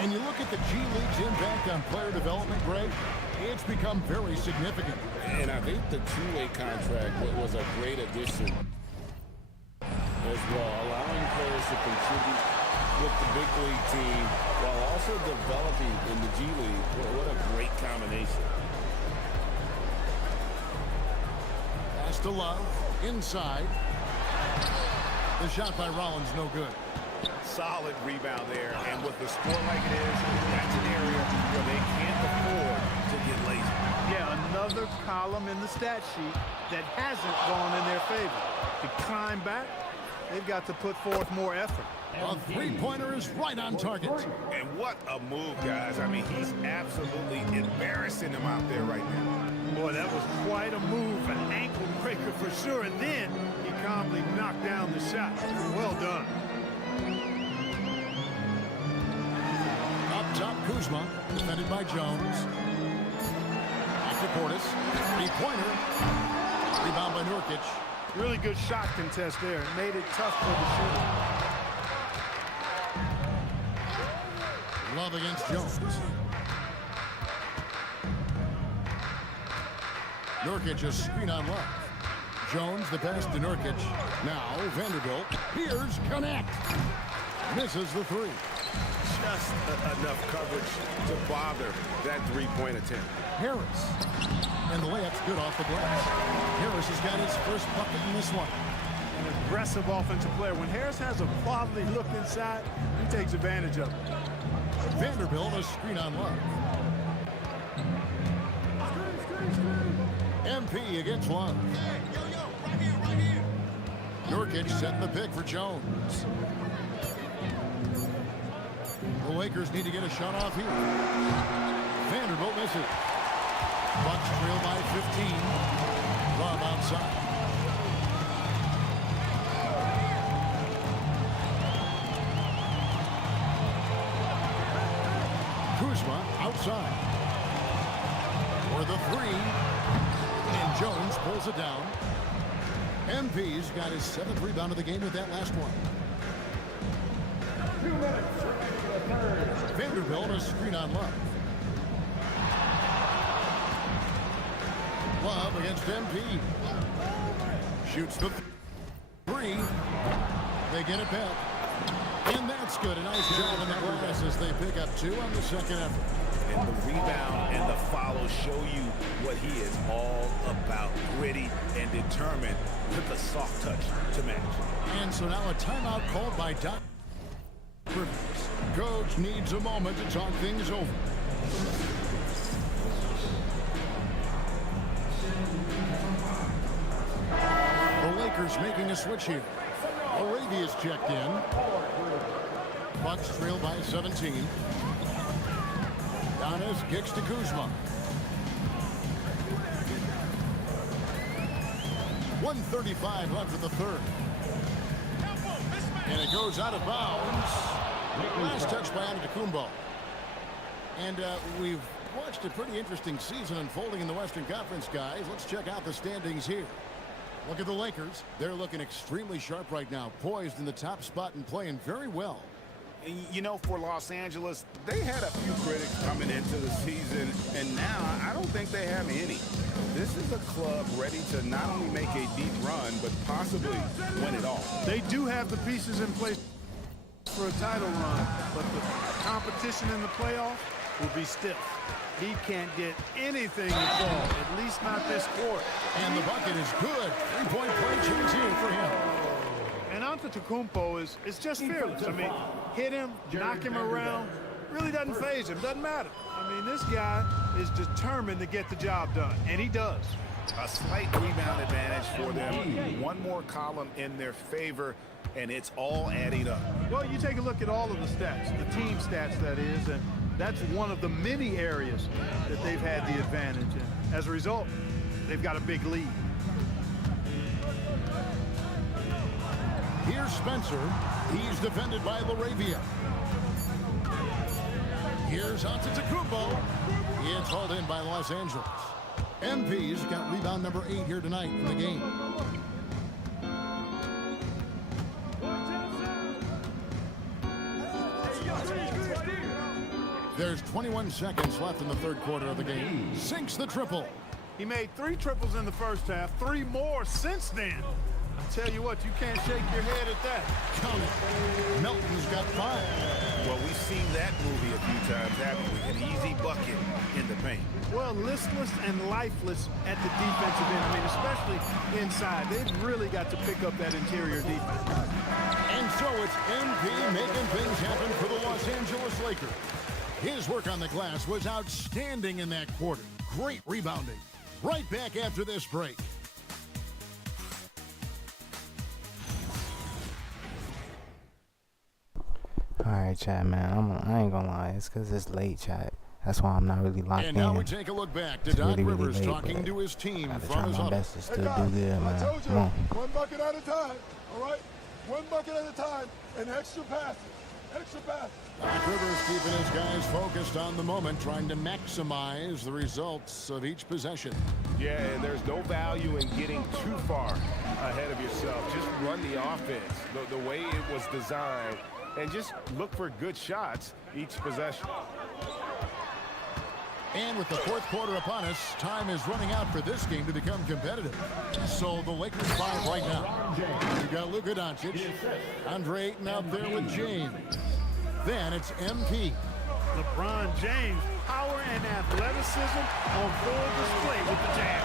And you look at the G League's impact on player development, Greg, it's become very significant. And I think the two-way contract was a great addition as well, allowing players to contribute with the big league team while also developing in the G League. What a great combination. Pass to Love. Inside. The shot by Rollins, no good. Solid rebound there, and with the score like it is, that's an area where they can't afford to get lazy. Yeah, another column in the stat sheet that hasn't gone in their favor. To climb back, they've got to put forth more effort. A three-pointer is right on target. And what a move, guys. I mean, he's absolutely embarrassing them out there right now. Boy, that was quite a move, an ankle breaker for sure, and then he calmly knocked down the shot. Well done. Up top, Kuzma, defended by Jones. Back to Portis. Three-pointer. Rebound by Nurkic. Really good shot contest there. It made it tough for the shooter. Love against Jones. Nurkic a screen on Love. Jones the pass to Nurkic. Now Vanderbilt. Here's connect. Misses the three. Just enough coverage to bother that three-point attempt. Harris. And the layup's good off the glass. Harris has got his first bucket in this one. An aggressive offensive player. When Harris has a quality look inside, he takes advantage of it. Vanderbilt a screen on Love. MP against Love. Nurkic setting the pick for Jones. The Lakers need to get a shot off here. Vanderbilt misses. Bucks trail by 15. Love outside. Kuzma outside. For the three. And Jones pulls it down. MP's got his 7th rebound of the game with that last one. 2 minutes. Vanderbilt a screen on Love. Love against MP. Shoots the three. They get it back. And that's good. A nice job in the glass as they pick up 2 on the second effort. And the rebound and the follow show you what he is all about. Gritty and determined with a soft touch to match. And so now a timeout called by Doc Rivers. Coach needs a moment to talk things over. The Lakers making a switch here. Arabia's checked in. Bucks trail by 17. Giannis kicks to Kuzma. 1:35 left in the third. And it goes out of bounds. Last touch by Antetokounmpo. And we've watched a pretty interesting season unfolding in the Western Conference, guys. Let's check out the standings here. Look at the Lakers. They're looking extremely sharp right now, poised in the top spot and playing very well. You know, for Los Angeles, they had a few critics coming into the season, and now I don't think they have any. This is a club ready to not only make a deep run, but possibly win it all. They do have the pieces in place for a title run, but the competition in the playoffs will be stiff. He can't get anything to fall, at least not this quarter. And the bucket is good. 3-point play chance here for him. And Antetokounmpo is just fearless. I mean, hit him, knock him around, really doesn't faze him, doesn't matter. I mean, this guy is determined to get the job done, and he does. A slight rebound advantage for them. One more column in their favor, and it's all adding up. Well, you take a look at all of the stats, the team stats, that is, and that's one of the many areas that they've had the advantage. And as a result, they've got a big lead. Here's Spencer. He's defended by LaRavia. Here's Antetokounmpo. It's hauled in by Los Angeles. MP's got rebound number 8 here tonight in the game. There's 21 seconds left in the third quarter of the game. Sinks the triple. He made 3 triples in the first half, 3 more since then. Tell you what, you can't shake your head at that. Count it. Melton's got 5. Well, we've seen that movie a few times, haven't we? An easy bucket in the paint. Well, listless and lifeless at the defensive end. I mean, especially inside. They've really got to pick up that interior defense. And so it's MP making things happen for the Los Angeles Lakers. His work on the glass was outstanding in that quarter. Great rebounding. Right back after this break. Alright, chat, man. I ain't gonna lie. It's because it's late, chat. That's why I'm not really locked in. And now we take a look back to It's Doc really, really Rivers late, talking but to his team gotta from try his my huddle. best to still do good, man. Come on. One bucket at a time, all right? One bucket at a time, and extra passes. Extra passes. Doc Rivers keeping his guys focused on the moment, trying to maximize the results of each possession. Yeah, and there's no value in getting too far ahead of yourself. Just run the offense the way it was designed, and just look for good shots each possession. And with the fourth quarter upon us, time is running out for this game to become competitive. So the Lakers 5 right now. You've got Luka Doncic, Andre Ayton out there with James. Then it's MP. LeBron James, power and athleticism on full display with the jam.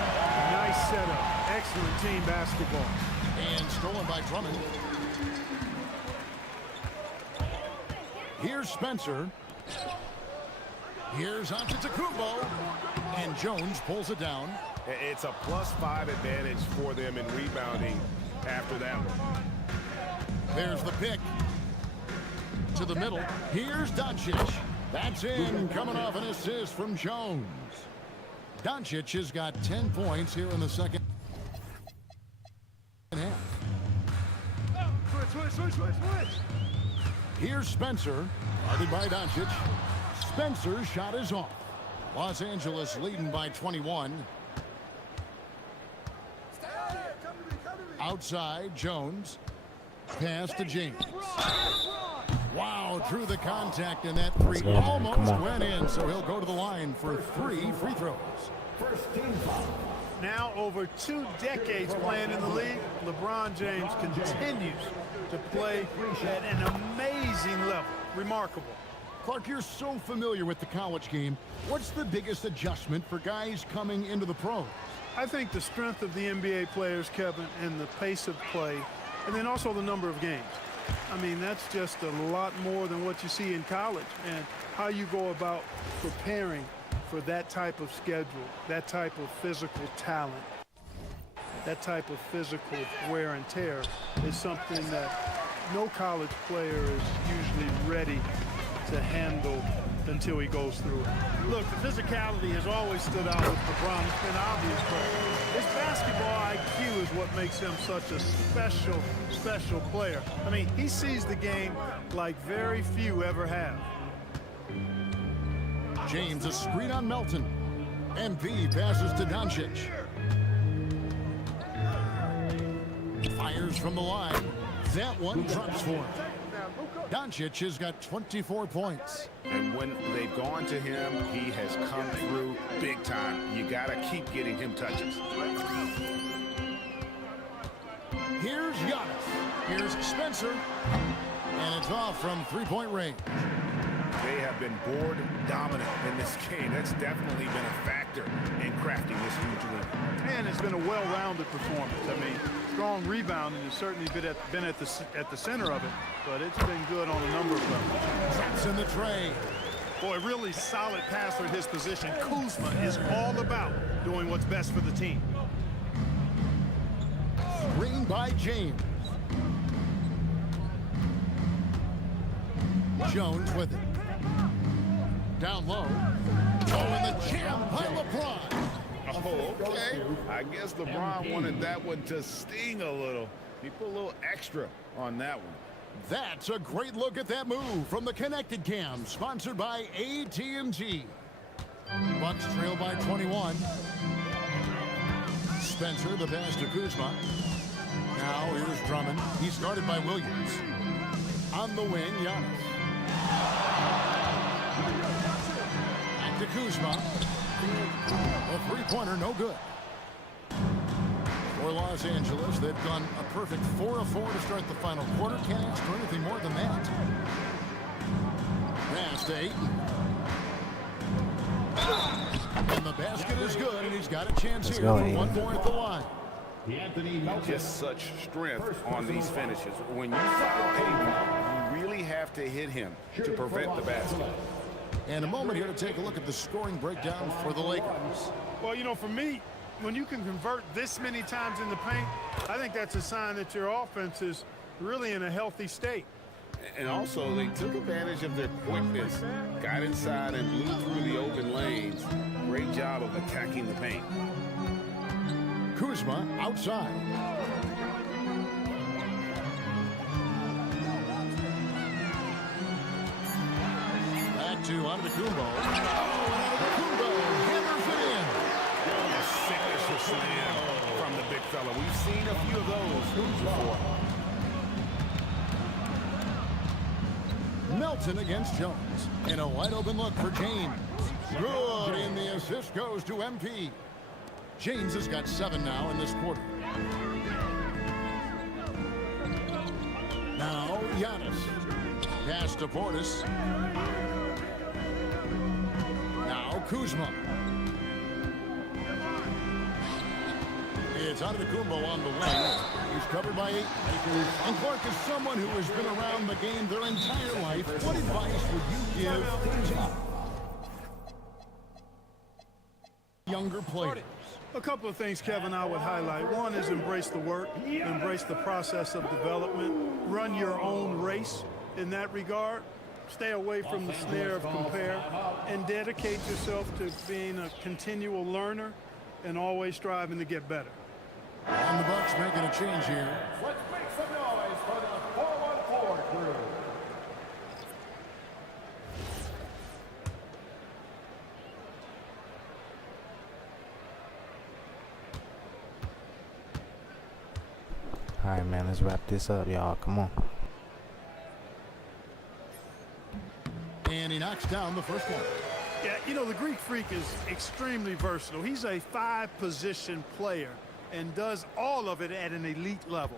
Nice setup. Excellent team basketball. And stolen by Drummond. Here's Spencer. Here's Antetokounmpo. And Jones pulls it down. It's a +5 advantage for them in rebounding after that one. There's the pick. To the middle. Here's Doncic. That's in, coming off an assist from Jones. Doncic has got 10 points here in the second half. Switch. Here's Spencer. Guarded by Doncic. Spencer's shot is off. Los Angeles leading by 21. Outside, Jones. Pass to James. Wow, through the contact, and that three almost went in, so he'll go to the line for 3 free throws. First team foul. Now over 2 decades playing in the league, LeBron James continues to play at an amazing level. Remarkable. Clark, you're so familiar with the college game. What's the biggest adjustment for guys coming into the pros? I think the strength of the NBA players, Kevin, and the pace of play, and then also the number of games. I mean, that's just a lot more than what you see in college, and how you go about preparing for that type of schedule, that type of physical talent, that type of physical wear and tear is something that no college player is usually ready to handle until he goes through it. Look, the physicality has always stood out with LeBron. It's been obvious, but his basketball IQ is what makes him such a special player. I mean, he sees the game like very few ever have. James, a screen on Melton. MP passes to Doncic. Fires from the line. That one drops for him. Doncic has got 24 points. And when they've gone to him, he has come through big time. You got to keep getting him touches. Here's Giannis. Here's Spencer. And it's off from three-point range. They have been board dominant in this game. That's definitely been a factor in crafting this huge win. And it's been a well-rounded performance. I mean, strong rebounding has certainly been at the center of it, but it's been good on a number of levels. That's in the tray. Boy, really solid passer at his position. Kuzma is all about doing what's best for the team. Screen by James. Jones with it. Down low. Oh, and the jam by LeBron. Oh, okay. I guess LeBron wanted that one to sting a little. He put a little extra on that one. That's a great look at that move from the Connected Cam, sponsored by AT&T. Bucks trail by 21. Spencer, the pass to Kuzma. Now here's Drummond. He's guarded by Williams. On the wing, Giannis. Back to Kuzma. A three-pointer, no good. For Los Angeles, they've gone a perfect 4-4 to start the final quarter. Can't ask for anything more than that. Pass to Ayton. And the basket is good, and he's got a chance here for one more at the line. Just such strength on these finishes. When you foul Ayton, you really have to hit him to prevent the basket. And a moment here to take a look at the scoring breakdown for the Lakers. Well, you know, for me, when you can convert this many times in the paint, I think that's a sign that your offense is really in a healthy state. And also, they took advantage of their quickness, got inside and blew through the open lanes. Great job of attacking the paint. Kuzma outside. Back to Antetokounmpo. Antetokounmpo hammers it in. A signature slam from the big fella. We've seen a few of those before. Melton against Jones. In a wide open look for James. Good, and the assist goes to MP. James has got 7 now in this quarter. Now Giannis. Pass to Portis. Now Kuzma. It's Antetokounmpo on the wing. He's covered by 8. And Clark is someone who has been around the game their entire life. What advice would you give younger players? A couple of things, Kevin, I would highlight. One is embrace the work, embrace the process of development, run your own race in that regard. Stay away from the snare of compare and dedicate yourself to being a continual learner and always striving to get better. And the Bucks making a change here. Let's make some noise for the 4-1-4 crew. All right, man, let's wrap this up, y'all. Come on. And he knocks down the first one. Yeah, you know, the Greek Freak is extremely versatile. He's a 5-position player and does all of it at an elite level.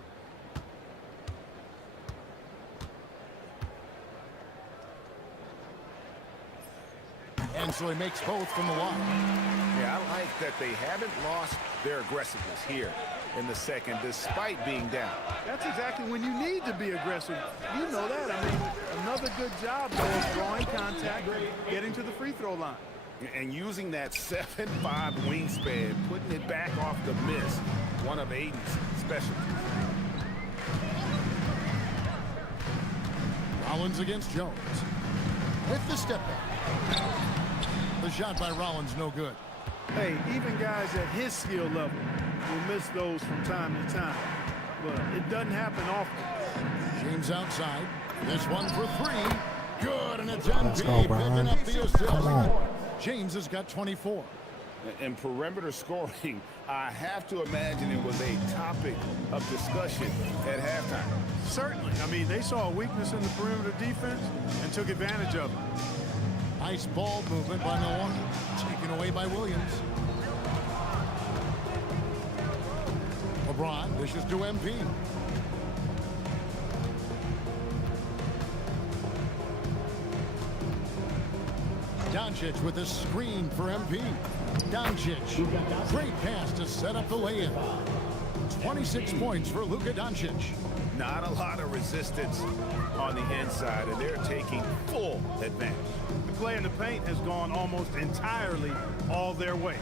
And so he makes both from the line. Yeah, I like that they haven't lost their aggressiveness here in the second, despite being down. That's exactly when you need to be aggressive. You know that. I mean, another good job of drawing contact, getting to the free throw line. And using that 7'5" wingspan, putting it back off the miss, one of Aiden's specialties. Rollins against Jones. With the step back. The shot by Rollins, no good. Hey, even guys at his skill level will miss those from time to time. But it doesn't happen often. James outside. This one for 3. Good, and it's on Let's go, Brian. Come on. James has got 24. And perimeter scoring, I have to imagine it was a topic of discussion at halftime. Certainly. I mean, they saw a weakness in the perimeter defense and took advantage of it. Nice ball movement by Milwaukee. Taken away by Williams. LeBron dishes to MP. Doncic with a screen for MP. Doncic, great pass to set up the lay-in. 26 points for Luka Doncic. Not a lot of resistance on the inside, and they're taking full advantage. The play in the paint has gone almost entirely all their way.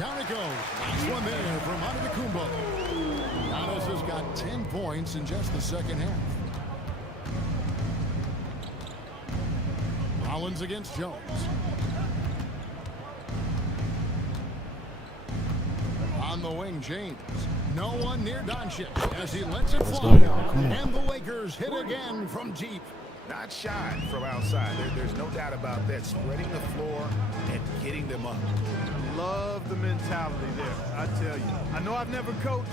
Down it goes. Nice one there from Antetokounmpo. Giannis has got 10 points in just the second half. Rollins against Jones. On the wing, James. No one near Doncic as he lets it fly. And the Lakers hit again from deep. Not shy from outside. There's no doubt about that. Spreading the floor and getting them up. Love the mentality there, I tell you. I know I've never coached,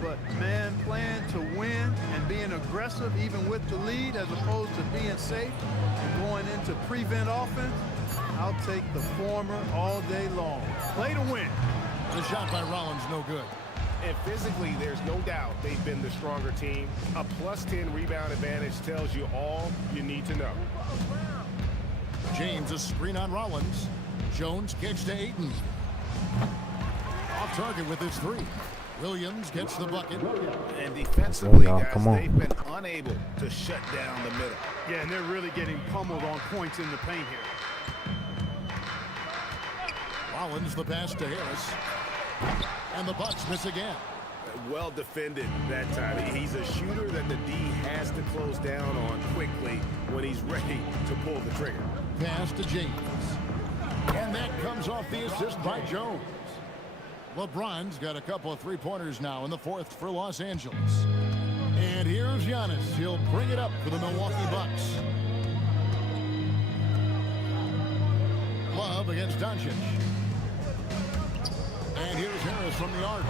but man, playing to win and being aggressive even with the lead as opposed to being safe and going into prevent offense, I'll take the former all day long. Play to win. The shot by Rollins, no good. And physically, there's no doubt they've been the stronger team. A +10 rebound advantage tells you all you need to know. James, a screen on Rollins. Jones gets to Ayton. Off target with his three. Williams gets the bucket. And defensively, y'all. guys, Come on. they've been unable to shut down the middle. Yeah, and they're really getting pummeled on points in the paint here. Rollins the pass to Harris. And the Bucks miss again. Well defended that time. He's a shooter that the D has to close down on quickly when he's ready to pull the trigger. Pass to James. And that comes off the assist by Jones. LeBron's got a couple of three-pointers now in the fourth for Los Angeles. And here's Giannis. He'll bring it up for the Milwaukee Bucks. Love against Doncic. And here's Harris from the arc.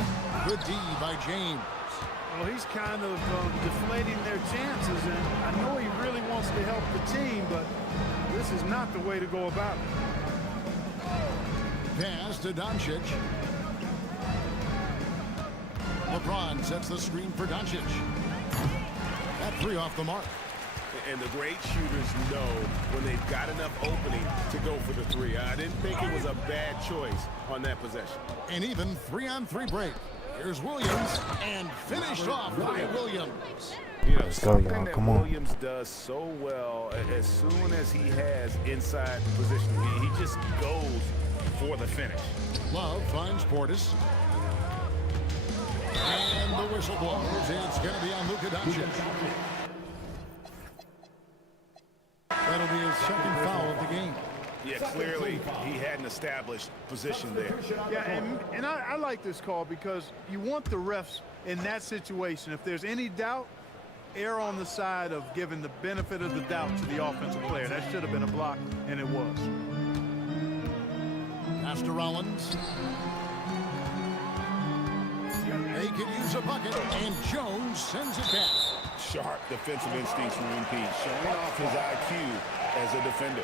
Good D by James. Well, he's kind of deflating their chances, and I know he really wants to help the team, but this is not the way to go about it. Pass to Doncic. LeBron sets the screen for Doncic. That three off the mark. And the great shooters know when they've got enough opening to go for the three. I didn't think it was a bad choice on that possession. An even 3-on-3 break. Here's Williams, and finished off by Williams. You know, Let's go, something y'all. that Come on. Williams does so well, as soon as he has inside position, he just goes for the finish. Love finds Portis. And the whistle blows. It's going to be on Luka Doncic. That'll be his second foul of the game. Yeah, clearly he hadn't established position there. Yeah, and I like this call because you want the refs in that situation. If there's any doubt, err on the side of giving the benefit of the doubt to the offensive player. That should have been a block, and it was. Pass to Rollins. They could use a bucket, and Jones sends it back. Sharp defensive instincts from MP, showing off his IQ as a defender.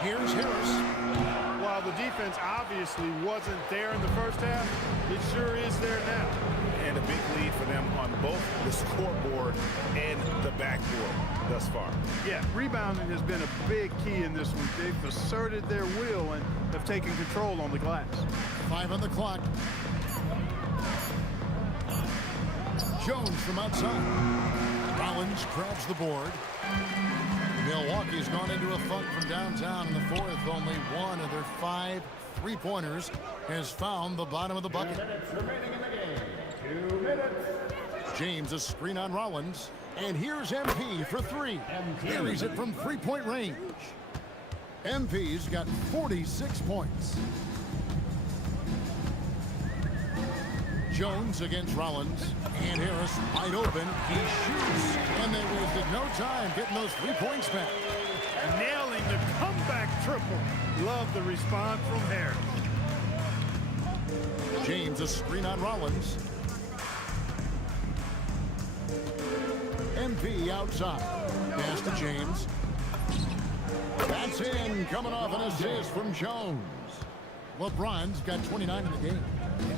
Here's Harris. While the defense obviously wasn't there in the first half, it sure is there now. And a big lead for them on both the scoreboard and the backboard thus far. Yeah, rebounding has been a big key in this one. They've asserted their will and have taken control on the glass. 5 on the clock. Jones from outside. Rollins grabs the board. Milwaukee's gone into a funk from downtown in the fourth. Only one of their 5 three-pointers has found the bottom of the bucket. 2 minutes remaining in the game. 2 minutes. James a screen on Rollins. And here's MP for 3. Carries it from three-point range. MP's got 46 points. Jones against Rollins. And Harris wide open. He shoots. And they wasted no time getting those 3 points back. Nailing the comeback triple. Love the response from Harris. James a screen on Rollins. MP outside. Pass to James. That's in. Coming off an assist from Jones. LeBron's got 29 in the game.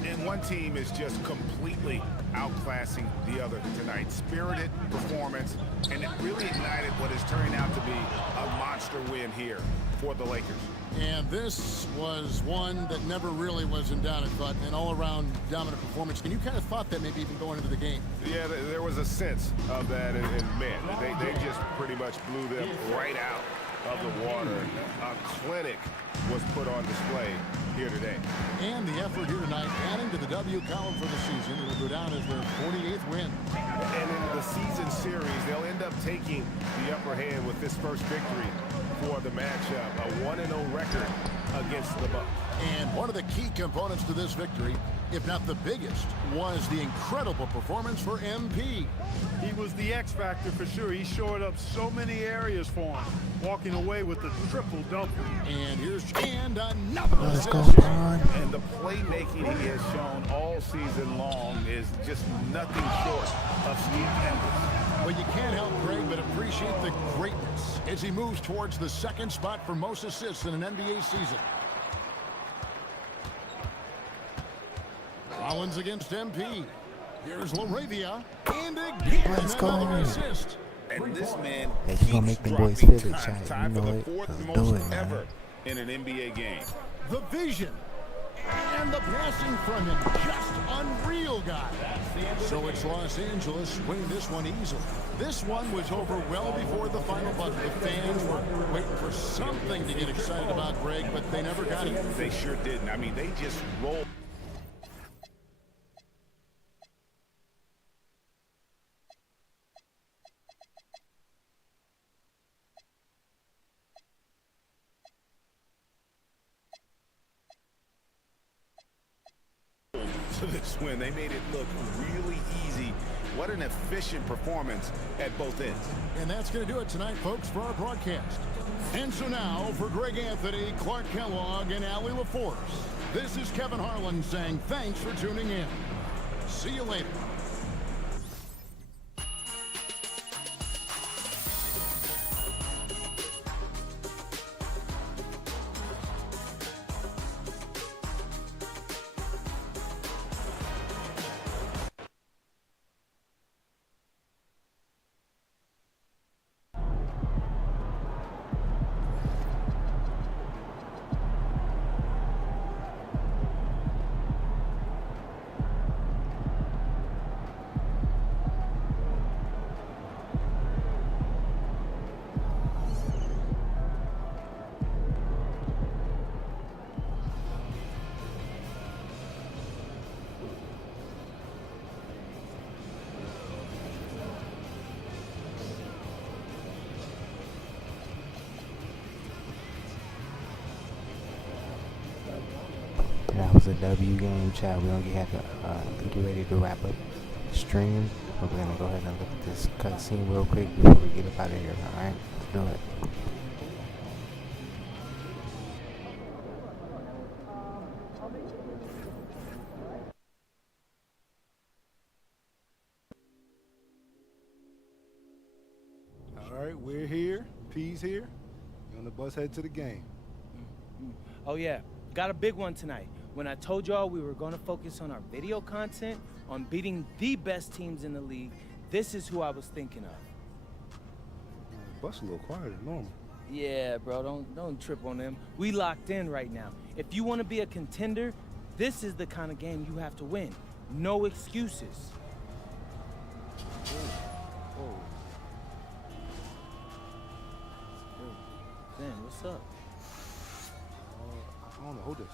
And one team is just completely outclassing the other tonight. Spirited performance, and it really ignited what is turning out to be a monster win here for the Lakers. And this was one that never really was in doubt, but an all-around dominant performance. And you kind of thought that maybe even going into the game. Yeah, there was a sense of that, and man, they just pretty much blew them right out of the water. A clinic was put on display here today. And the effort here tonight, adding to the W column for the season. It will go down as their 48th win. And in the season series, they'll end up taking the upper hand with this first victory for the matchup. A 1-0 record against the Bucks. And one of the key components to this victory, if not the biggest, was the incredible performance for MP. He was the X factor for sure. He shored up so many areas for him, walking away with the triple-double. And here's another Let's go, assist. And the playmaking he has shown all season long is just nothing short of stupendous. Well, you can't help Greg but appreciate the greatness as he moves towards the second spot for most assists in an NBA season. Rollins against MP. Here's LaRavia. And again, Let's go. another assist. And this man Hey, you gonna make them boys dropping feel it, time, chat. time You for know the it. fourth Let's most do it, man. ever in an NBA game. The vision. And the passing from him. Just unreal, guy. So it's Los Angeles winning this one easily. This one was over well before the final buzzer. The fans were waiting for something to get excited about, Greg, but they never got it. They sure didn't. I mean, they just rolled. To this win, they made it look really easy. What an efficient performance at both ends. And that's going to do it tonight, folks, for our broadcast. And so now, for Greg Anthony, Clark Kellogg, and Allie LaForce, this is Kevin Harlan saying thanks for tuning in. See you later. That was a W game, chat. We're gonna get ready to wrap up the stream. We're gonna go ahead and look at this cutscene real quick before we get up out of here. All right, let's do it. All right, we're here. P's here. We're on the bus head to the game. Oh yeah, got a big one tonight. When I told y'all we were gonna focus on our video content, on beating the best teams in the league, this is who I was thinking of. The bus a little quieter than normal. Yeah, bro, don't trip on them. We locked in right now. If you want to be a contender, this is the kind of game you have to win. No excuses. Whoa. Yo, Ben, what's up? I don't know. Hold this.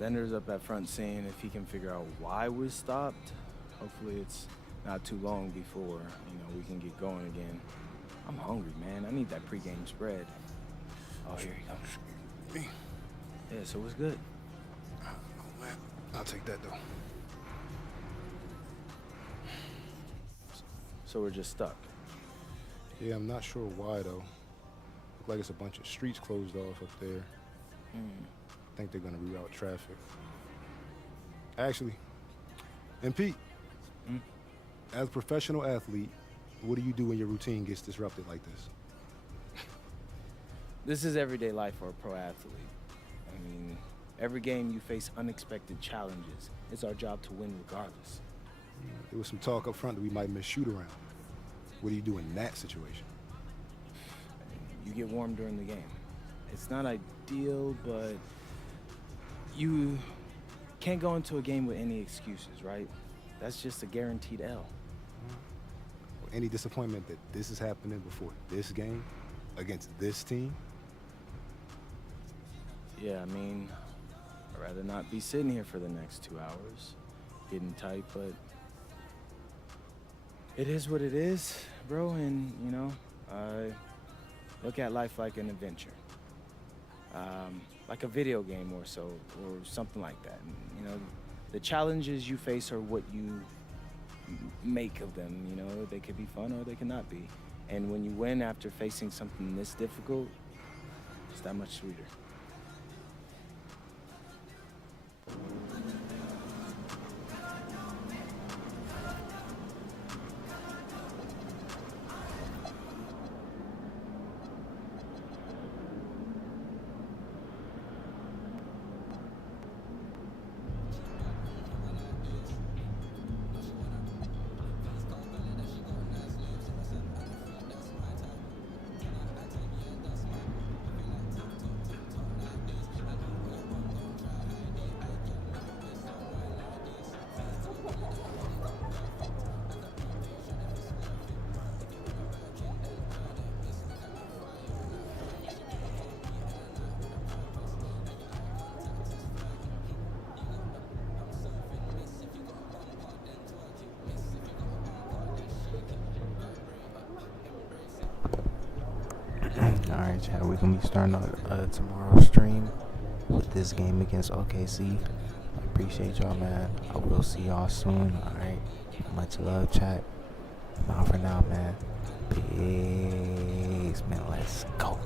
Zender's up at front seeing if he can figure out why we're stopped. Hopefully it's not too long before, we can get going again. I'm hungry, man. I need that pregame spread. Oh, here he comes. Me. Yeah, so what's good? Oh, man. I'll take that, though. So we're just stuck. Yeah, I'm not sure why, though. Look like it's a bunch of streets closed off up there. I think they're going to reroute traffic. Actually, and Pete, as a professional athlete, what do you do when your routine gets disrupted like this? This is everyday life for a pro athlete. I mean, every game you face unexpected challenges. It's our job to win regardless. There was some talk up front that we might miss shoot around. What do you do in that situation? You get warm during the game. It's not ideal, but you can't go into a game with any excuses, right? That's just a guaranteed L. Any disappointment that this is happening before this game against this team? Yeah, I mean, I'd rather not be sitting here for the next 2 hours, getting tight, but it is what it is, bro, and, I look at life like an adventure. Like a video game or so, or something like that. And, the challenges you face are what you make of them, They could be fun or they could not be. And when you win after facing something this difficult, It's that much sweeter. Alright, chat, we're gonna be starting tomorrow's stream with this game against OKC. I appreciate y'all, man. I will see y'all soon. Alright, much love, chat. Bye for now, man. Peace, man. Let's go.